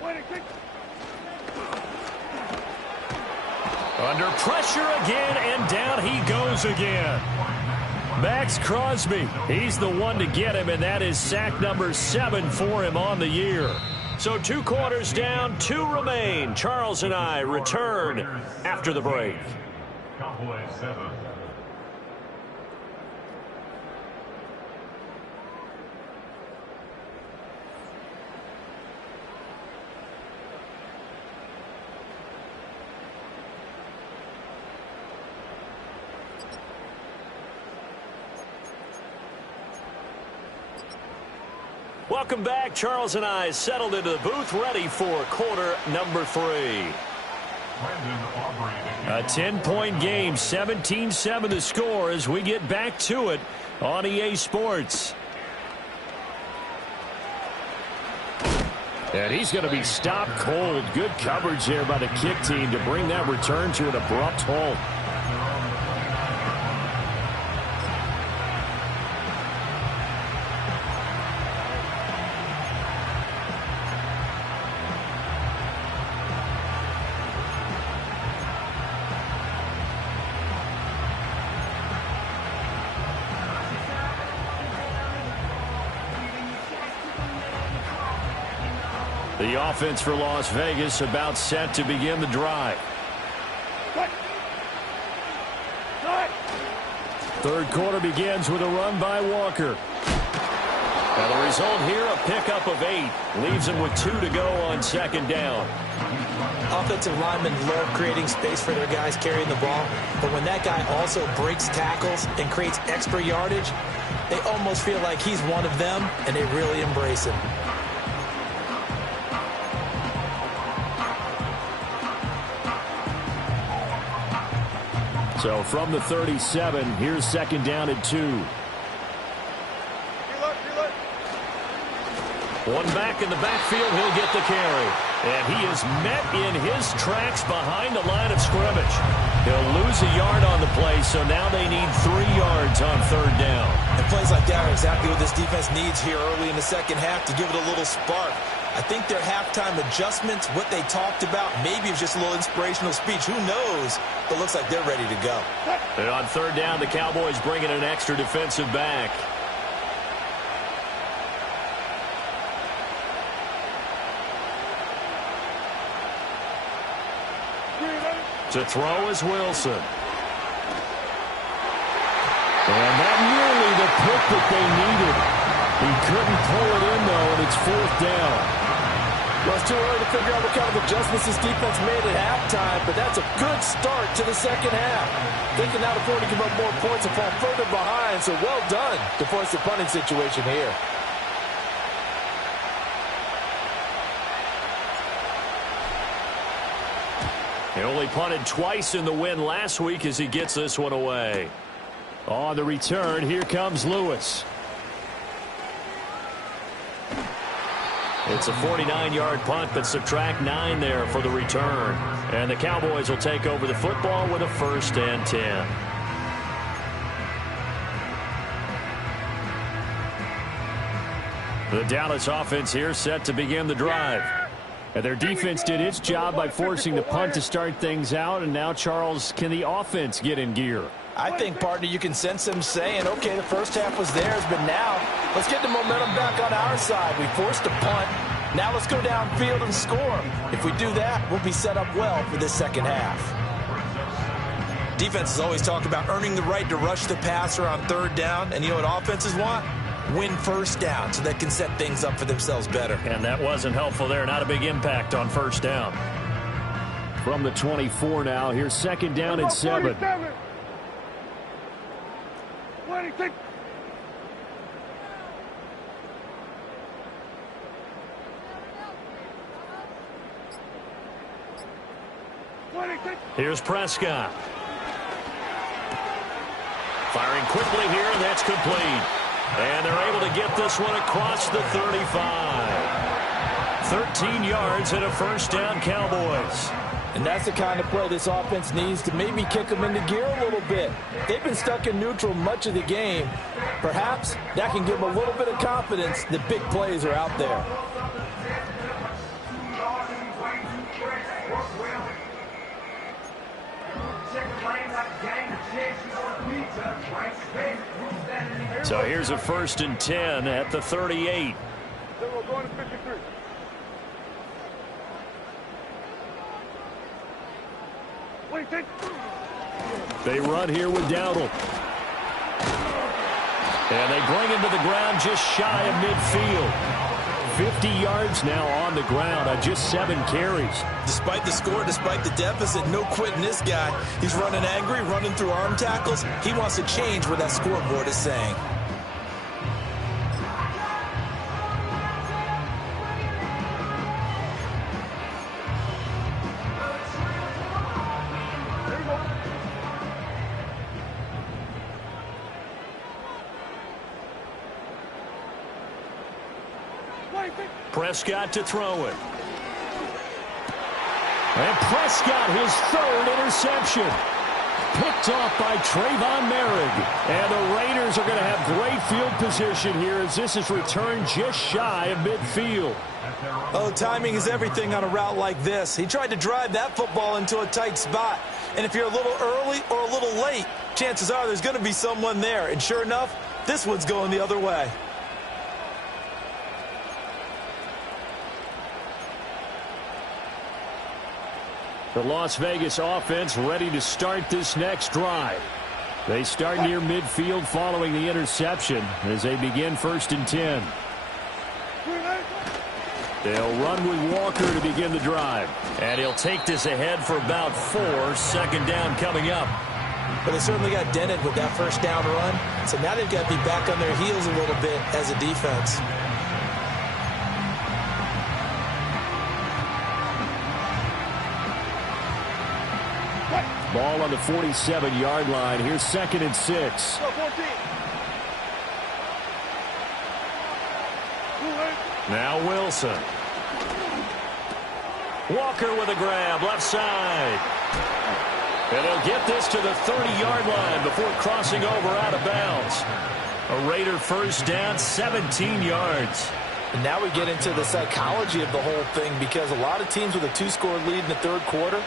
26. Under pressure again, and down he goes again. Max Crosby, he's the one to get him, and that is sack number 7 for him on the year. So 2 quarters down, 2 remain. Charles and I return after the break. Cowboys 7. Welcome back. Charles and I settled into the booth, ready for quarter number 3. A 10-point game, 17-7 the score as we get back to it on EA Sports. And he's going to be stopped cold. Good coverage there by the kick team to bring that return to an abrupt halt. The offense for Las Vegas about set to begin the drive. Third quarter begins with a run by Walker. And the result here, a pickup of 8. Leaves him with 2 to go on second down. Offensive linemen love creating space for their guys carrying the ball, but when that guy also breaks tackles and creates extra yardage, they almost feel like he's one of them, and they really embrace him. So from the 37, here's second down and 2. One back in the backfield, he'll get the carry. And he is met in his tracks behind the line of scrimmage. He'll lose a yard on the play, so now they need 3 yards on third down. And plays like that are exactly what this defense needs here early in the second half to give it a little spark. I think their halftime adjustments, what they talked about, maybe it's just a little inspirational speech. Who knows? But looks like they're ready to go. And on third down, the Cowboys bring in an extra defensive back. To throw is Wilson. And that nearly the pick that they needed. He couldn't pull it in, though, and it's fourth down. Well, it's too early to figure out what kind of adjustments this defense made at halftime, but that's a good start to the second half. They can now afford to give up more points and fall further behind, so well done to force the punting situation here. He only punted twice in the win last week as he gets this one away. On the return, here comes Lewis. It's a 49-yard punt, but subtract 9 there for the return. And the Cowboys will take over the football with a 1st and 10. The Dallas offense here set to begin the drive. And their defense did its job by forcing the punt to start things out. And now, Charles, can the offense get in gear? I think, partner, you can sense them saying, okay, the first half was theirs, but now let's get the momentum back on our side. We forced a punt. Now let's go downfield and score. If we do that, we'll be set up well for this second half. Defenses always talk about earning the right to rush the passer on third down. And you know what offenses want? Win first down so they can set things up for themselves better. And that wasn't helpful there. Not a big impact on first down. From the 24 now, here's second down and 7. 26. Here's Prescott. Firing quickly here, and that's complete. And they're able to get this one across the 35. 13 yards and a first down, Cowboys. And that's the kind of play this offense needs to maybe kick them into gear a little bit. They've been stuck in neutral much of the game. Perhaps that can give them a little bit of confidence that big plays are out there. So here's a 1st and 10 at the 38. We're going to 53. What do you think? They run here with Dowdle. And they bring him to the ground just shy of midfield. 50 yards now on the ground on just 7 carries. Despite the score, despite the deficit, no quitting this guy. He's running angry, running through arm tackles. He wants to change what that scoreboard is saying. Prescott to throw it. And Prescott, his 3rd interception. Picked off by Trayvon Merrick. And the Raiders are going to have great field position here as this is returned just shy of midfield. Oh, timing is everything on a route like this. He tried to drive that football into a tight spot. And if you're a little early or a little late, chances are there's going to be someone there. And sure enough, this one's going the other way. The Las Vegas offense ready to start this next drive. They start near midfield following the interception as they begin 1st and 10. They'll run with Walker to begin the drive. And he'll take this ahead for about 4. 2nd down coming up. But they certainly got dented with that 1st down run. So now they've got to be back on their heels a little bit as a defense. Ball on the 47-yard line. Here's 2nd and 6. Now Wilson. Walker with a grab, left side. And they'll get this to the 30-yard line before crossing over out of bounds. A Raider 1st down, 17 yards. And now we get into the psychology of the whole thing because a lot of teams with a 2-score lead in the 3rd quarter,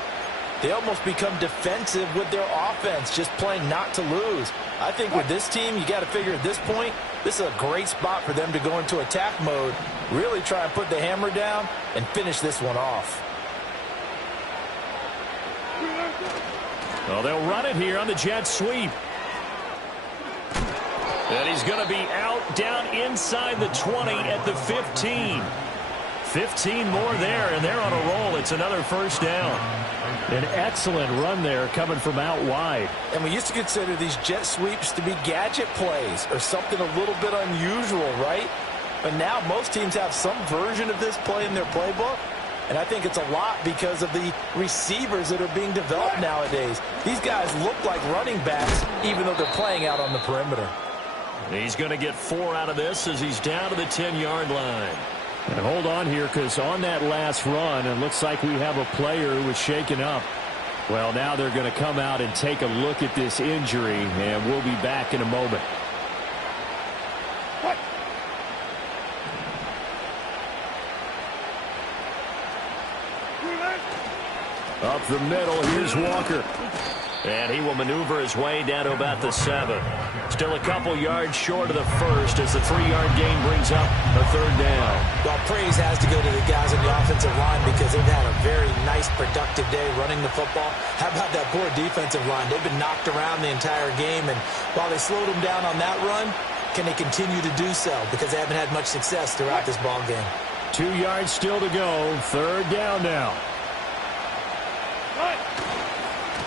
they almost become defensive with their offense, just playing not to lose. I think with this team, you got to figure at this point, this is a great spot for them to go into attack mode, really try and put the hammer down and finish this one off. Well, they'll run it here on the jet sweep. And he's going to be out down inside the 20 at the 15. 15 more there, and they're on a roll. It's another 1st down. An excellent run there coming from out wide. And we used to consider these jet sweeps to be gadget plays or something a little bit unusual, right? But now most teams have some version of this play in their playbook. And I think it's a lot because of the receivers that are being developed nowadays. These guys look like running backs even though they're playing out on the perimeter. He's going to get 4 out of this as he's down to the 10-yard line. And hold on here because on that last run, it looks like we have a player who was shaken up. Well, now they're going to come out and take a look at this injury, and we'll be back in a moment. Up the middle, here's Walker. And he will maneuver his way down to about the 7. Still a couple yards short of the 1st as the 3-yard gain brings up a 3rd down. Well, praise has to go to the guys on the offensive line because they've had a very nice, productive day running the football. How about that poor defensive line? They've been knocked around the entire game, and while they slowed them down on that run, can they continue to do so? Because they haven't had much success throughout this ball game. 2 yards still to go. 3rd down now.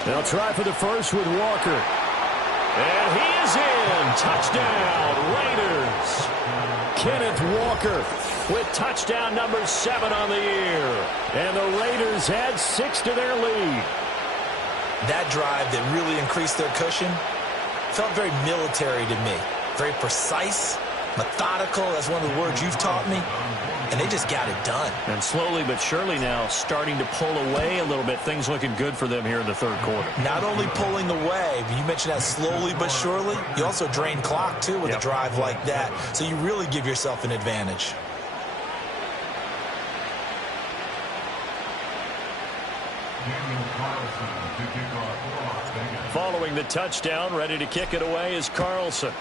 They'll try for the 1st with Walker. And he is in. Touchdown, Raiders. Kenneth Walker with touchdown number 7 on the year. And the Raiders add 6 to their lead. That drive that really increased their cushion felt very military to me. Very precise, methodical. That's one of the words you've taught me. And they just got it done. And slowly but surely now starting to pull away a little bit. Things looking good for them here in the third quarter. Not only pulling away, but you mentioned that slowly but surely. You also drain clock, too, with a drive like that. So you really give yourself an advantage. Following the touchdown, ready to kick it away is Carlson.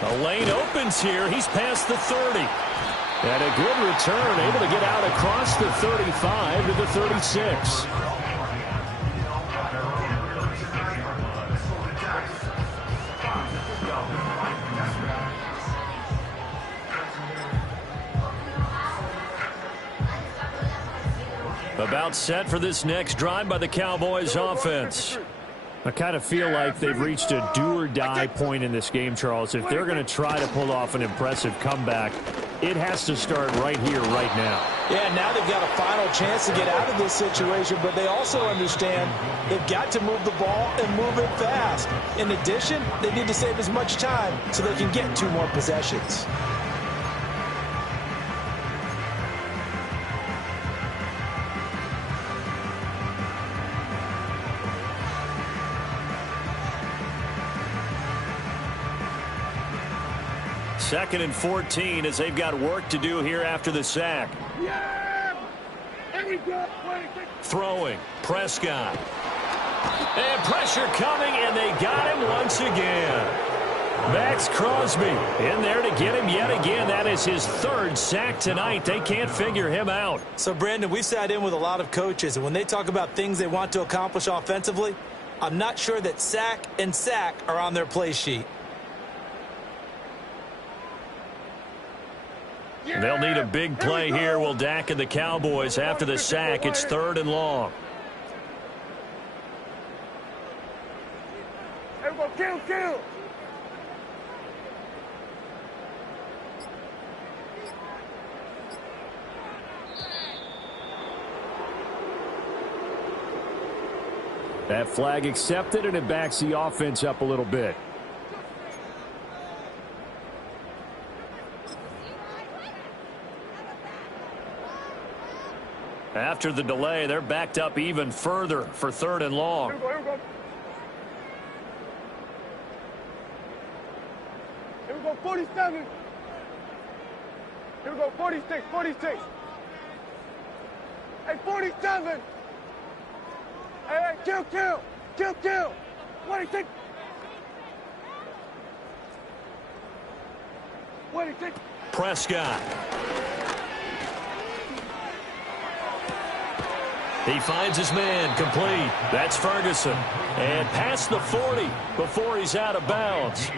The lane opens here. He's past the 30. And a good return, able to get out across the 35 to the 36. About set for this next drive by the Cowboys offense. I kind of feel like they've reached a do-or-die point in this game, Charles. If they're going to try to pull off an impressive comeback, it has to start right here, right now. Yeah, now they've got a final chance to get out of this situation, but they also understand they've got to move the ball and move it fast. In addition, they need to save as much time so they can get 2 more possessions. Second and 14 as they've got work to do here after the sack. Yeah! There we go. Throwing. Prescott. And pressure coming, and they got him once again. Max Crosby in there to get him yet again. That is his 3rd sack tonight. They can't figure him out. So, Brandon, we sat in with a lot of coaches, and when they talk about things they want to accomplish offensively, I'm not sure that sack and sack are on their play sheet. They'll need a big play here. Will Dak and the Cowboys after the sack. It's 3rd and long. Everybody, kill! That flag accepted, and it backs the offense up a little bit. After the delay, they're backed up even further for 3rd and long. Here we go. Here we go, 47. Here we go, 46. Hey, 47. Hey, kill. 26. 26. Prescott. He finds his man, complete. That's Ferguson. And past the 40 before he's out of bounds.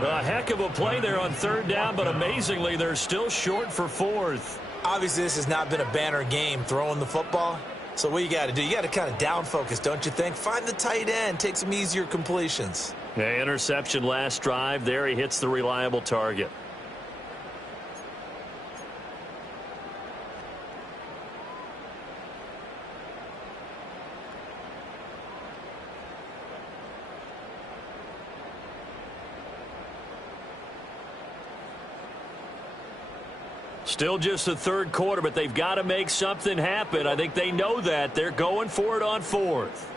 A heck of a play there on 3rd down, but amazingly, they're still short for 4th. Obviously, this has not been a banner game throwing the football. So what you got to do, you got to kind of down focus, don't you think? Find the tight end, take some easier completions. Yeah, interception last drive. There he hits the reliable target. Still just the 3rd quarter, but they've got to make something happen. I think they know that. They're going for it on 4th.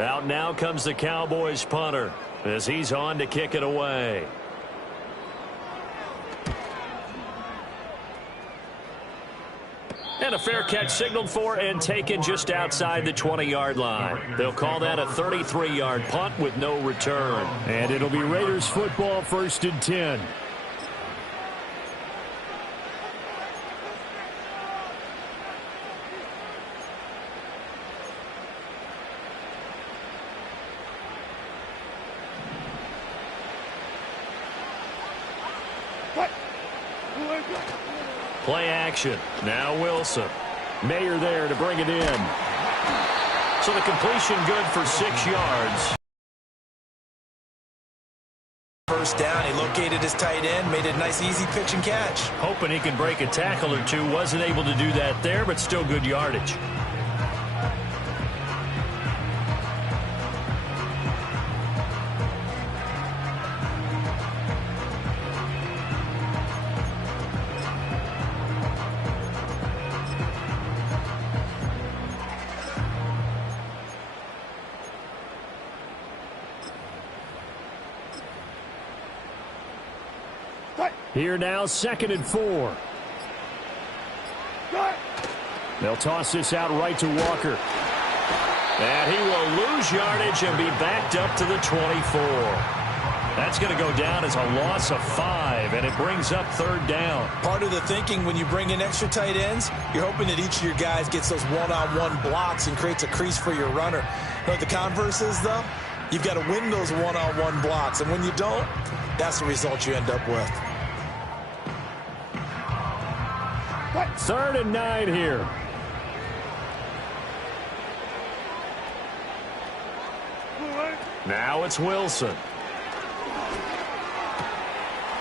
Out now comes the Cowboys punter as he's on to kick it away. And a fair catch signaled for and taken just outside the 20-yard line. They'll call that a 33-yard punt with no return. And it'll be Raiders football, 1st and 10. Play action. Now Wilson. Mayer there to bring it in. So the completion good for 6 yards. First down, he located his tight end, made it a nice easy pitch and catch. Hoping he can break a tackle or two. Wasn't able to do that there, but still good yardage. Here now, 2nd and 4. They'll toss this out right to Walker. And he will lose yardage and be backed up to the 24. That's going to go down as a loss of 5, and it brings up 3rd down. Part of the thinking when you bring in extra tight ends, you're hoping that each of your guys gets those one-on-one blocks and creates a crease for your runner. But the converse is, though, you've got to win those one-on-one blocks, and when you don't, that's the result you end up with. 3rd and 9 here. Now it's Wilson.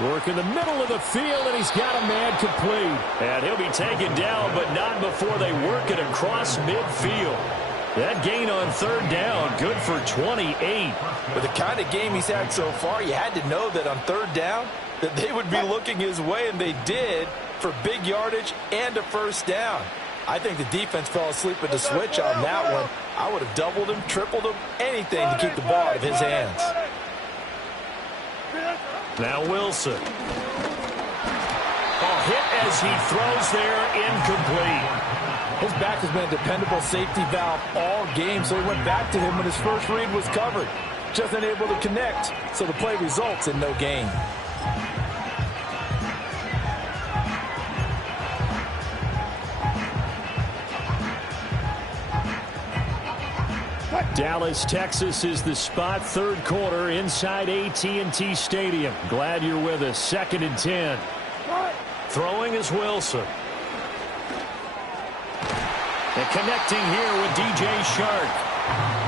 Work in the middle of the field, and he's got a man complete. And he'll be taken down, but not before they work it across midfield. That gain on 3rd down, good for 28. With the kind of game he's had so far, you had to know that on 3rd down that they would be looking his way, and they did, for big yardage and a 1st down. I think the defense fell asleep at the switch on that one. I would have doubled him, tripled him, anything to keep the ball out of his hands. Now Wilson. Hit as he throws there, incomplete. His back has been a dependable safety valve all game, so he went back to him when his first read was covered. Just unable to connect, so the play results in no gain. Dallas, Texas is the spot. 3rd quarter inside AT&T Stadium. Glad you're with us. 2nd and 10. Throwing is Wilson. And connecting here with DJ Shark.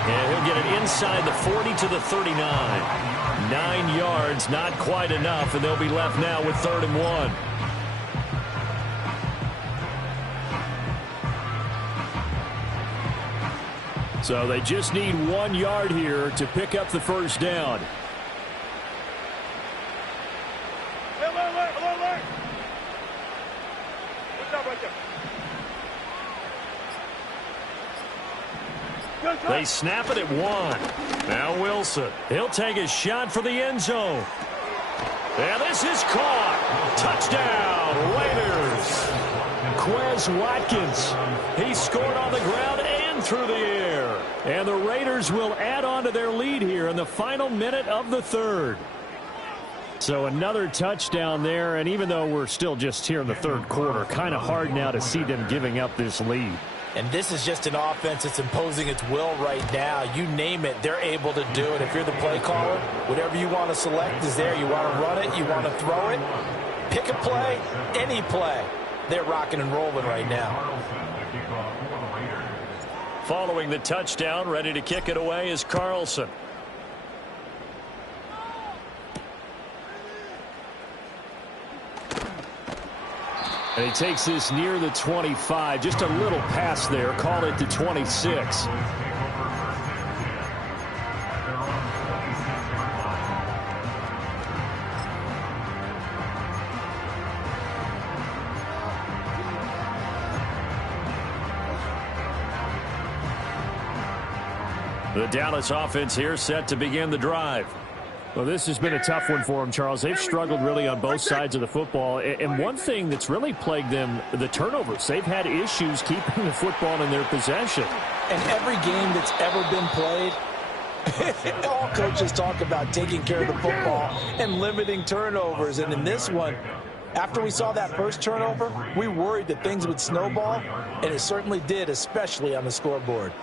And he'll get it inside the 40 to the 39. 9 yards, not quite enough, and they'll be left now with 3rd and 1. So they just need 1 yard here to pick up the 1st down. They snap it at 1. Now Wilson. He'll take a shot for the end zone. And this is caught. Touchdown, Raiders. Quez Watkins. He scored on the ground and through the air. And the Raiders will add on to their lead here in the final minute of the 3rd. So another touchdown there, and even though we're still just here in the 3rd quarter, kind of hard now to see them giving up this lead. And this is just an offense that's imposing its will right now. You name it, they're able to do it. If you're the play caller, whatever you want to select is there. You want to run it, you want to throw it, pick a play, any play. They're rocking and rolling right now. Following the touchdown, ready to kick it away is Carlson. And he takes this near the 25. Just a little pass there. Call it the 26. The Dallas offense here set to begin the drive. Well, this has been a tough one for them, Charles. They've struggled really on both sides of the football. And one thing that's really plagued them, the turnovers. They've had issues keeping the football in their possession. And every game that's ever been played, all coaches talk about taking care of the football and limiting turnovers. And in this one, after we saw that first turnover, we worried that things would snowball, and it certainly did, especially on the scoreboard.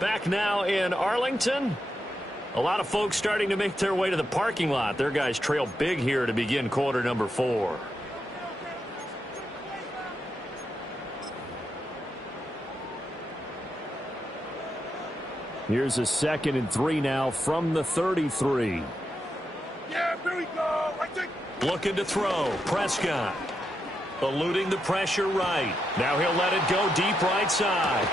Back now in Arlington. A lot of folks starting to make their way to the parking lot. Their guys trail big here to begin quarter number 4. Here's a 2nd and 3 now from the 33. Yeah, here we go. Right there. Looking to throw. Prescott. Eluding the pressure right. Now he'll let it go deep right side.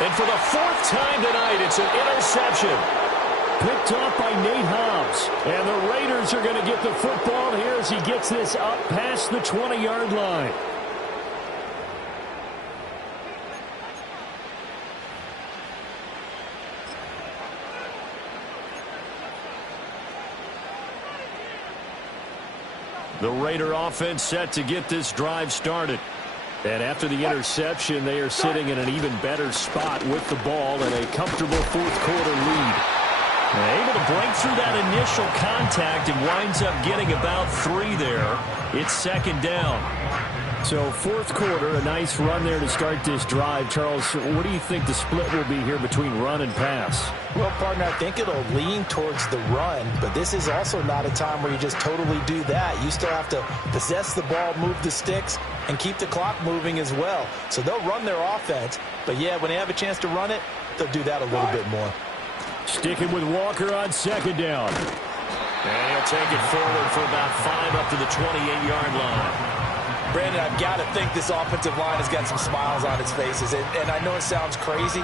And for the 4th time tonight, it's an interception. Picked off by Nate Hobbs. And the Raiders are going to get the football here as he gets this up past the 20-yard line. The Raider offense set to get this drive started. And after the interception, they are sitting in an even better spot with the ball and a comfortable 4th quarter lead. Able to break through that initial contact and winds up getting about 3 there. It's 2nd down. So 4th quarter, a nice run there to start this drive. Charles, what do you think the split will be here between run and pass? Well, partner, I think it'll lean towards the run, but this is also not a time where you just totally do that. You still have to possess the ball, move the sticks, and keep the clock moving as well. So they'll run their offense, but yeah, when they have a chance to run it, they'll do that a little bit more. Sticking with Walker on 2nd down. And he'll take it forward for about 5 up to the 28-yard line. Brandon, I've got to think this offensive line has got some smiles on its faces. And I know it sounds crazy,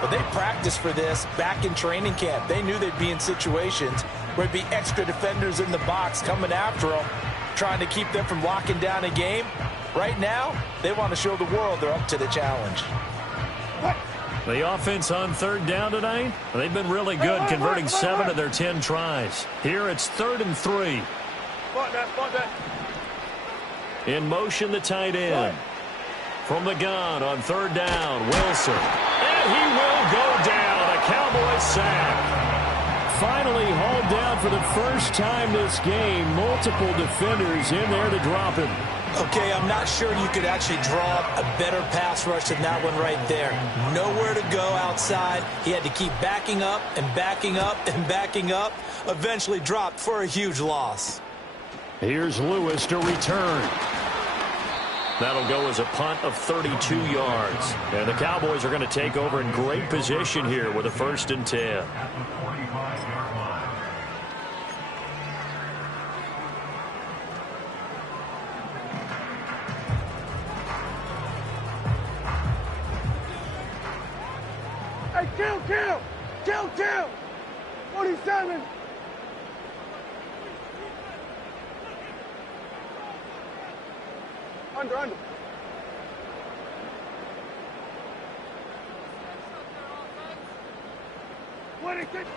but they practiced for this back in training camp. They knew they'd be in situations where there'd be extra defenders in the box coming after them, trying to keep them from locking down a game. Right now, they want to show the world they're up to the challenge. The offense on 3rd down tonight, they've been really good, converting 7 of their 10 tries. Here it's 3rd and 3. In motion, the tight end. From the gun on 3rd down, Wilson. And he will go down. A Cowboys sack. Finally hauled down for the first time this game. Multiple defenders in there to drop him. Okay, I'm not sure you could actually draw a better pass rush than that one right there. Nowhere to go outside. He had to keep backing up and backing up and backing up. Eventually dropped for a huge loss. Here's Lewis to return. That'll go as a punt of 32 yards. And the Cowboys are going to take over in great position here with a 1st and 10. At the 45-yard line. Hey, kill! 47! Under.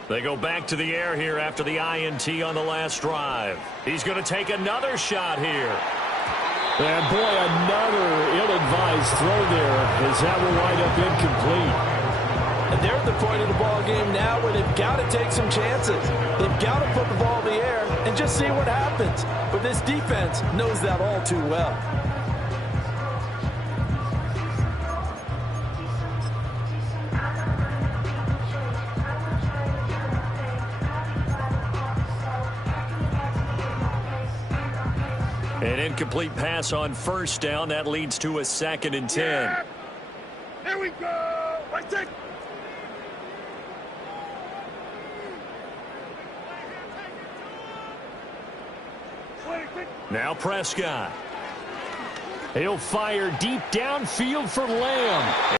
They go back to the air here after the INT on the last drive. He's going to take another shot here. And boy, another ill-advised throw there as that will wind up incomplete. And they're at the point of the ball game now where they've got to take some chances. They've got to put the ball in the air and just see what happens. But this defense knows that all too well. An incomplete pass on 1st down. That leads to a 2nd and 10. Yeah. Here we go. Right there. Now Prescott. He'll fire deep downfield for Lamb.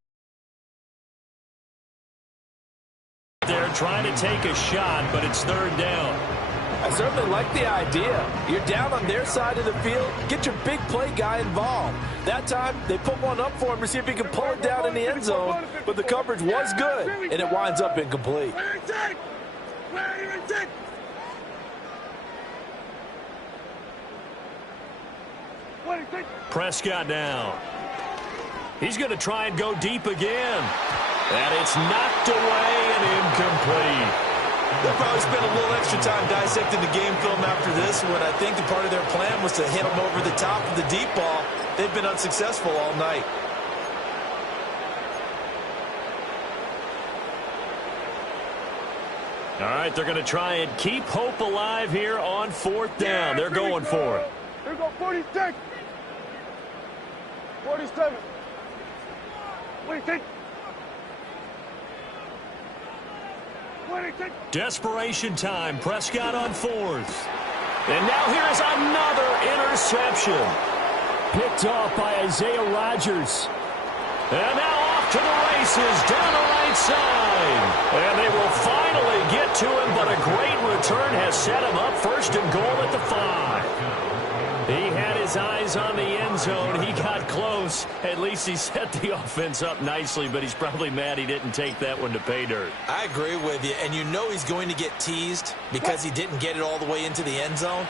They're trying to take a shot, but it's 3rd down. I certainly like the idea. You're down on their side of the field. Get your big play guy involved. That time, they put one up for him to see if he can pull it down in the end zone. But the coverage was good, and it winds up incomplete. Prescott now. He's going to try and go deep again. And it's knocked away and incomplete. They'll probably spend a little extra time dissecting the game film after this one. I think the part of their plan was to hit them over the top of the deep ball. They've been unsuccessful all night. All right, they're going to try and keep hope alive here on 4th down. They're going for it. Here we go, 46. 47. What do you think? Desperation time. Prescott on fourth. And now here is another interception. Picked off by Isaiah Rodgers. And now off to the races down the right side. And they will finally get to him, but a great return has set him up first and goal at the 5. He had his eyes on the end zone. He got close. At least he set the offense up nicely, but he's probably mad he didn't take that one to pay dirt. I agree with you, and you know he's going to get teased because he didn't get it all the way into the end zone.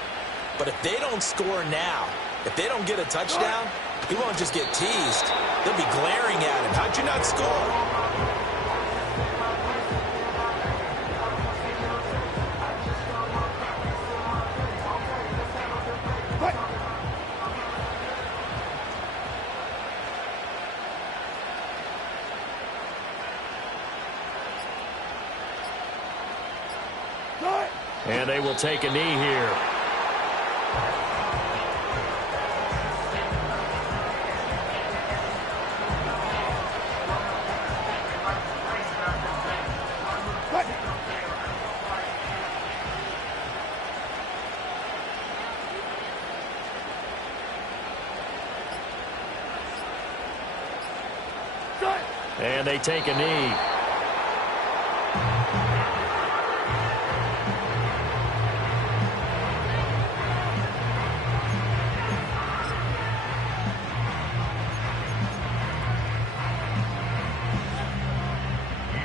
But if they don't score now, if they don't get a touchdown, he won't just get teased. They'll be glaring at him. How'd you not score? And they will take a knee here. And they take a knee.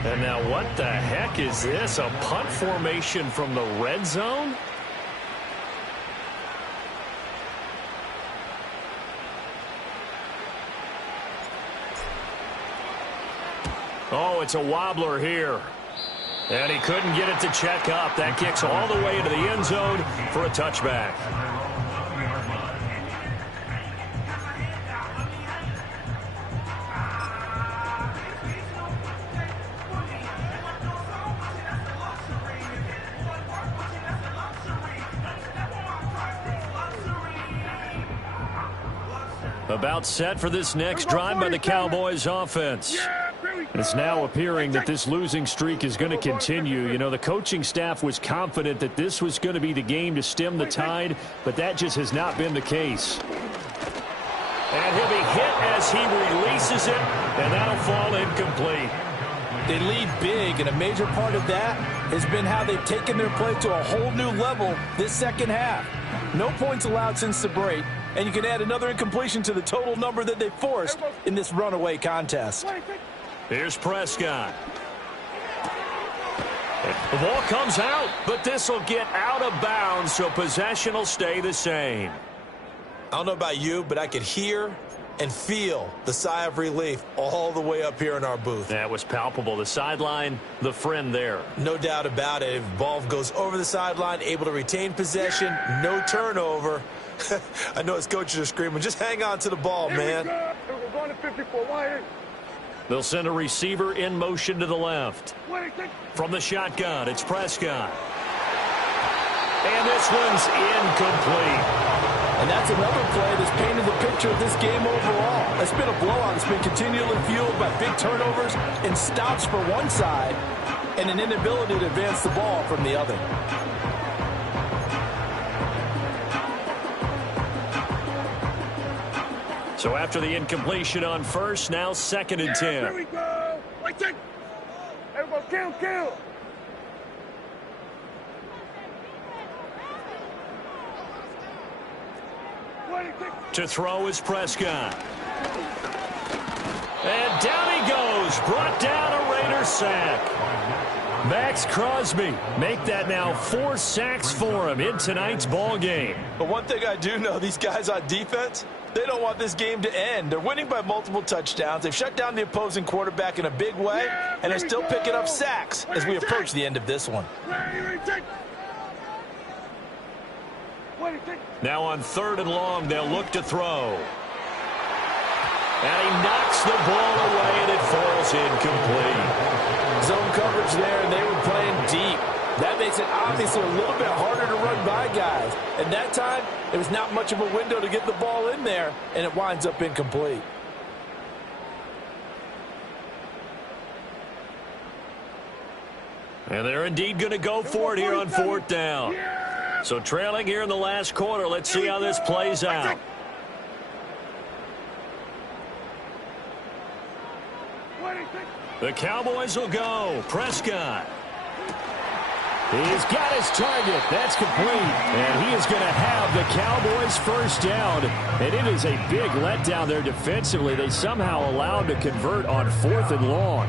And now what the heck is this? A punt formation from the red zone? Oh, it's a wobbler here. And he couldn't get it to check up. That kicks all the way into the end zone for a touchback. About set for this next drive by the Cowboys offense. It's now appearing that this losing streak is going to continue. You know, the coaching staff was confident that this was going to be the game to stem the tide, but that just has not been the case. And he'll be hit as he releases it, and that'll fall incomplete. They lead big, and a major part of that has been how they've taken their play to a whole new level this second half. No points allowed since the break, and you can add another incompletion to the total number that they forced in this runaway contest. Here's Prescott. The ball comes out, but this will get out of bounds, so possession will stay the same. I don't know about you, but I could hear and feel the sigh of relief all the way up here in our booth. That was palpable. The sideline, the friend there. No doubt about it. If the ball goes over the sideline, able to retain possession, no turnover. I know his coaches are screaming, just hang on to the ball, man. We're going to 54. Why? They'll send a receiver in motion to the left. From the shotgun, it's Prescott. And this one's incomplete. And that's another play that's painted the picture of this game overall. It's been a blowout. It's been continually fueled by big turnovers and stops for one side and an inability to advance the ball from the other. So after the incompletion on first, now 2nd and 10. Here we go. Like that. Everybody count. To throw is Prescott. And down he goes. Brought down a Raider sack. Max Crosby make that now 4 sacks for him in tonight's ball game. But one thing I do know, these guys on defense, they don't want this game to end. They're winning by multiple touchdowns. They've shut down the opposing quarterback in a big way, and they're still picking up sacks as we approach the end of this one. Now on 3rd and long, they'll look to throw. And he knocks the ball away, and it falls incomplete. Zone coverage there, and they were playing deep. That makes it obviously a little bit harder to run by guys. And that time, there was not much of a window to get the ball in there, and it winds up incomplete. And they're indeed going to go for it here on 4th down. So trailing here in the last quarter. Let's see how this plays out. The Cowboys will go. Prescott. He's got his target. That's complete. And he is going to have the Cowboys first down. And it is a big letdown there defensively. They somehow allowed to convert on 4th and long.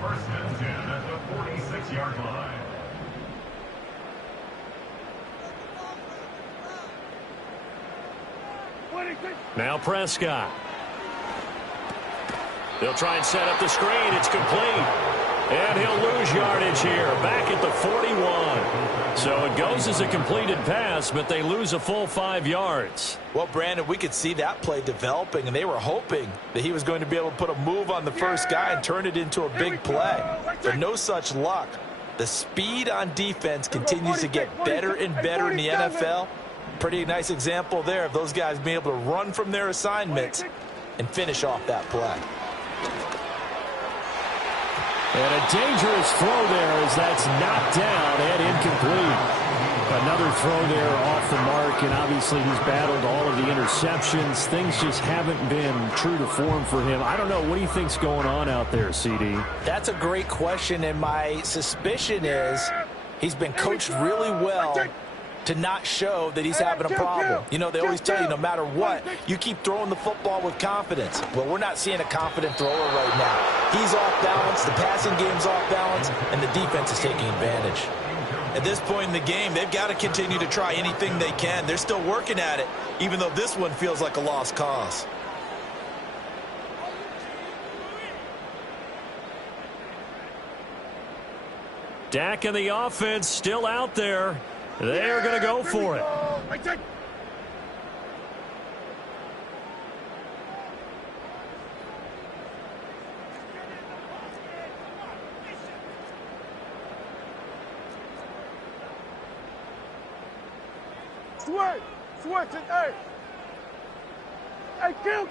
First and 10 at the 46-yard line. Now Prescott. They'll try and set up the screen. It's complete. And he'll lose yardage here. Back at the 41. So it goes as a completed pass, but they lose a full 5 yards. Well, Brandon, we could see that play developing, and they were hoping that he was going to be able to put a move on the first guy and turn it into a big play. But no such luck. The speed on defense continues to get better and better in the NFL. Pretty nice example there of those guys being able to run from their assignments and finish off that play. And a dangerous throw there as that's knocked down and incomplete. Another throw there off the mark, and obviously he's battled all of the interceptions. Things just haven't been true to form for him. I don't know. What do you think's going on out there, CD? That's a great question, and my suspicion is he's been coached really well to not show that he's having a problem. You know, they always tell you no matter what, you keep throwing the football with confidence. Well, we're not seeing a confident thrower right now. He's off balance, the passing game's off balance, and the defense is taking advantage. At this point in the game, they've got to continue to try anything they can. They're still working at it, even though this one feels like a lost cause. Dak and the offense still out there. They're going to go for it. Switch it, hey. Hey, kill.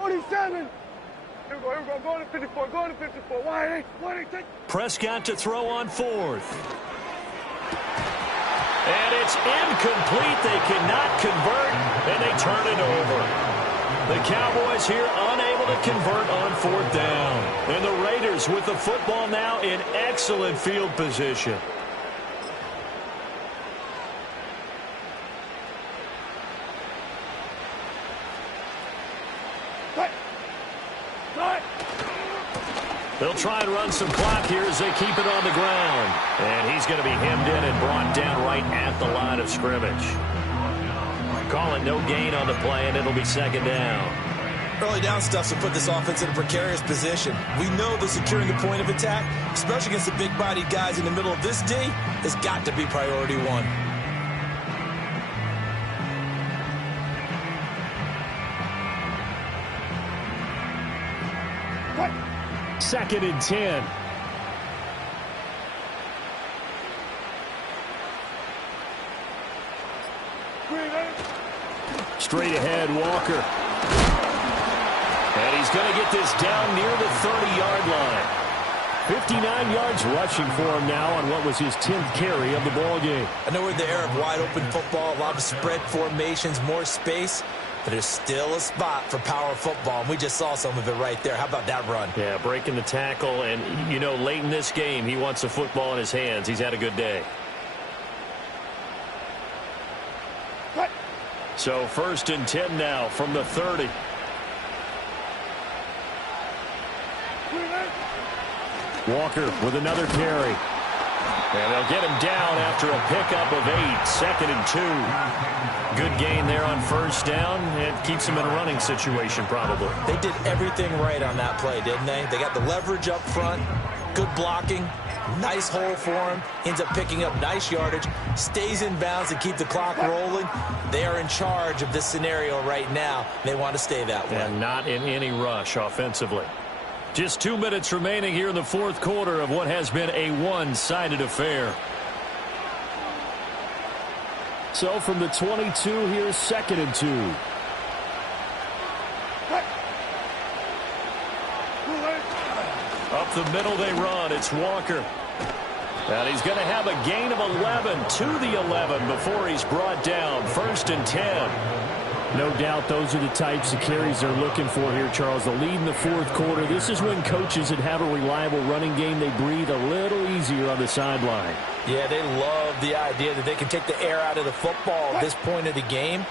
47. Here we go, go to 54, Why, take. Prescott to throw on 4th. And it's incomplete. They cannot convert, and they turn it over. The Cowboys here unable to convert on 4th down. And the Raiders with the football now in excellent field position. They'll try and run some clock here as they keep it on the ground. And he's going to be hemmed in and brought down right at the line of scrimmage. Call it no gain on the play, and it'll be 2nd down. Early down stuff to put this offense in a precarious position. We know that securing the point of attack, especially against the big-bodied guys in the middle of this D, has got to be priority one. 2nd and 10. Straight ahead, Walker. And he's going to get this down near the 30-yard line. 59 yards rushing for him now on what was his 10th carry of the ball game. I know we're in the era of wide-open football, a lot of spread formations, more space. But there's still a spot for power football, and we just saw some of it right there. How about that run? Yeah, breaking the tackle, and, you know, late in this game, he wants the football in his hands. He's had a good day. So 1st and 10 now from the 30. Walker with another carry. And they'll get him down after a pickup of 8. 2nd and 2. Good gain there on 1st down. It keeps him in a running situation probably. They did everything right on that play, didn't they? They got the leverage up front, good blocking, nice hole for him. Ends up picking up nice yardage, stays in bounds and keep the clock rolling. They are in charge of this scenario right now. They want to stay that way. And not in any rush offensively. Just 2 minutes remaining here in the 4th quarter of what has been a one-sided affair. So from the 22, here's 2nd and 2. Up the middle they run. It's Walker. And he's going to have a gain of 11 to the 11 before he's brought down. 1st and 10. No doubt those are the types of carries they're looking for here, Charles. The lead in the 4th quarter. This is when coaches that have a reliable running game, they breathe a little easier on the sideline. Yeah, they love the idea that they can take the air out of the football at this point of the game.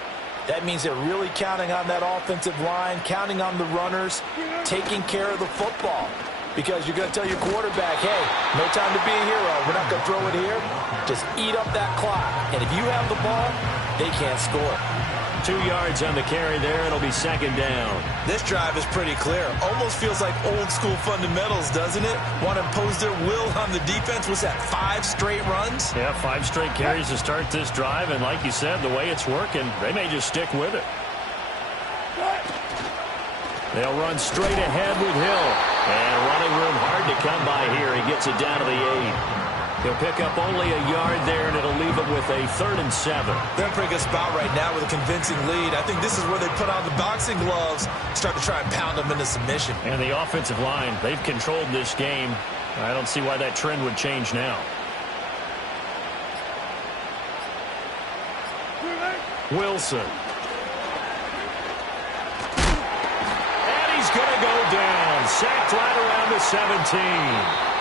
That means they're really counting on that offensive line, counting on the runners, taking care of the football. Because you're going to tell your quarterback, hey, no time to be a hero. We're not going to throw it here. Just eat up that clock. And if you have the ball, they can't score. 2 yards on the carry there. It'll be 2nd down. This drive is pretty clear. Almost feels like old school fundamentals, doesn't it? Want to impose their will on the defense. What's that, 5 straight runs? Yeah, 5 straight carries to start this drive. And like you said, the way it's working, they may just stick with it. They'll run straight ahead with Hill. And running room hard to come by here. He gets it down to the 8. He'll pick up only a yard there, and it'll leave him with a 3rd and 7. They're in a pretty good spot right now with a convincing lead. I think this is where they put on the boxing gloves, start to try and pound them into submission. And the offensive line, they've controlled this game. I don't see why that trend would change now. Wilson. Going to go down. Sacked right around the 17.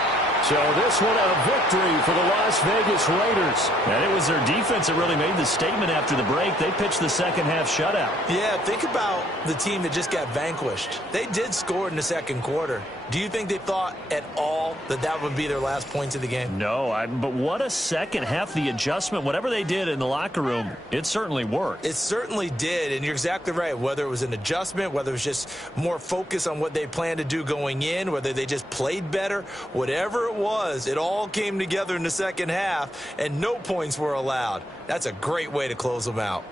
So this one a victory for the Las Vegas Raiders. And it was their defense that really made the statement after the break. They pitched the second half shutout. Yeah, think about the team that just got vanquished. They did score in the 2nd quarter. Do you think they thought at all that that would be their last points of the game? No, but what a second half. The adjustment, whatever they did in the locker room, it certainly worked. It certainly did, and you're exactly right. Whether it was an adjustment, whether it was just more focus on what they planned to do going in, whether they just played better, whatever it was, it all came together in the second half, and no points were allowed. That's a great way to close them out.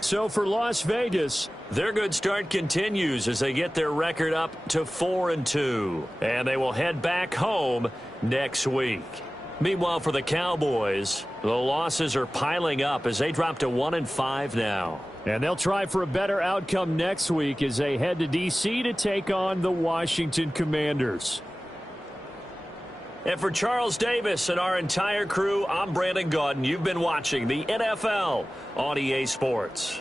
So for Las Vegas, their good start continues as they get their record up to 4-2. And they will head back home next week. Meanwhile, for the Cowboys, the losses are piling up as they drop to 1-5 now. And they'll try for a better outcome next week as they head to D.C. to take on the Washington Commanders. And for Charles Davis and our entire crew, I'm Brandon Gaudin. You've been watching the NFL on EA Sports.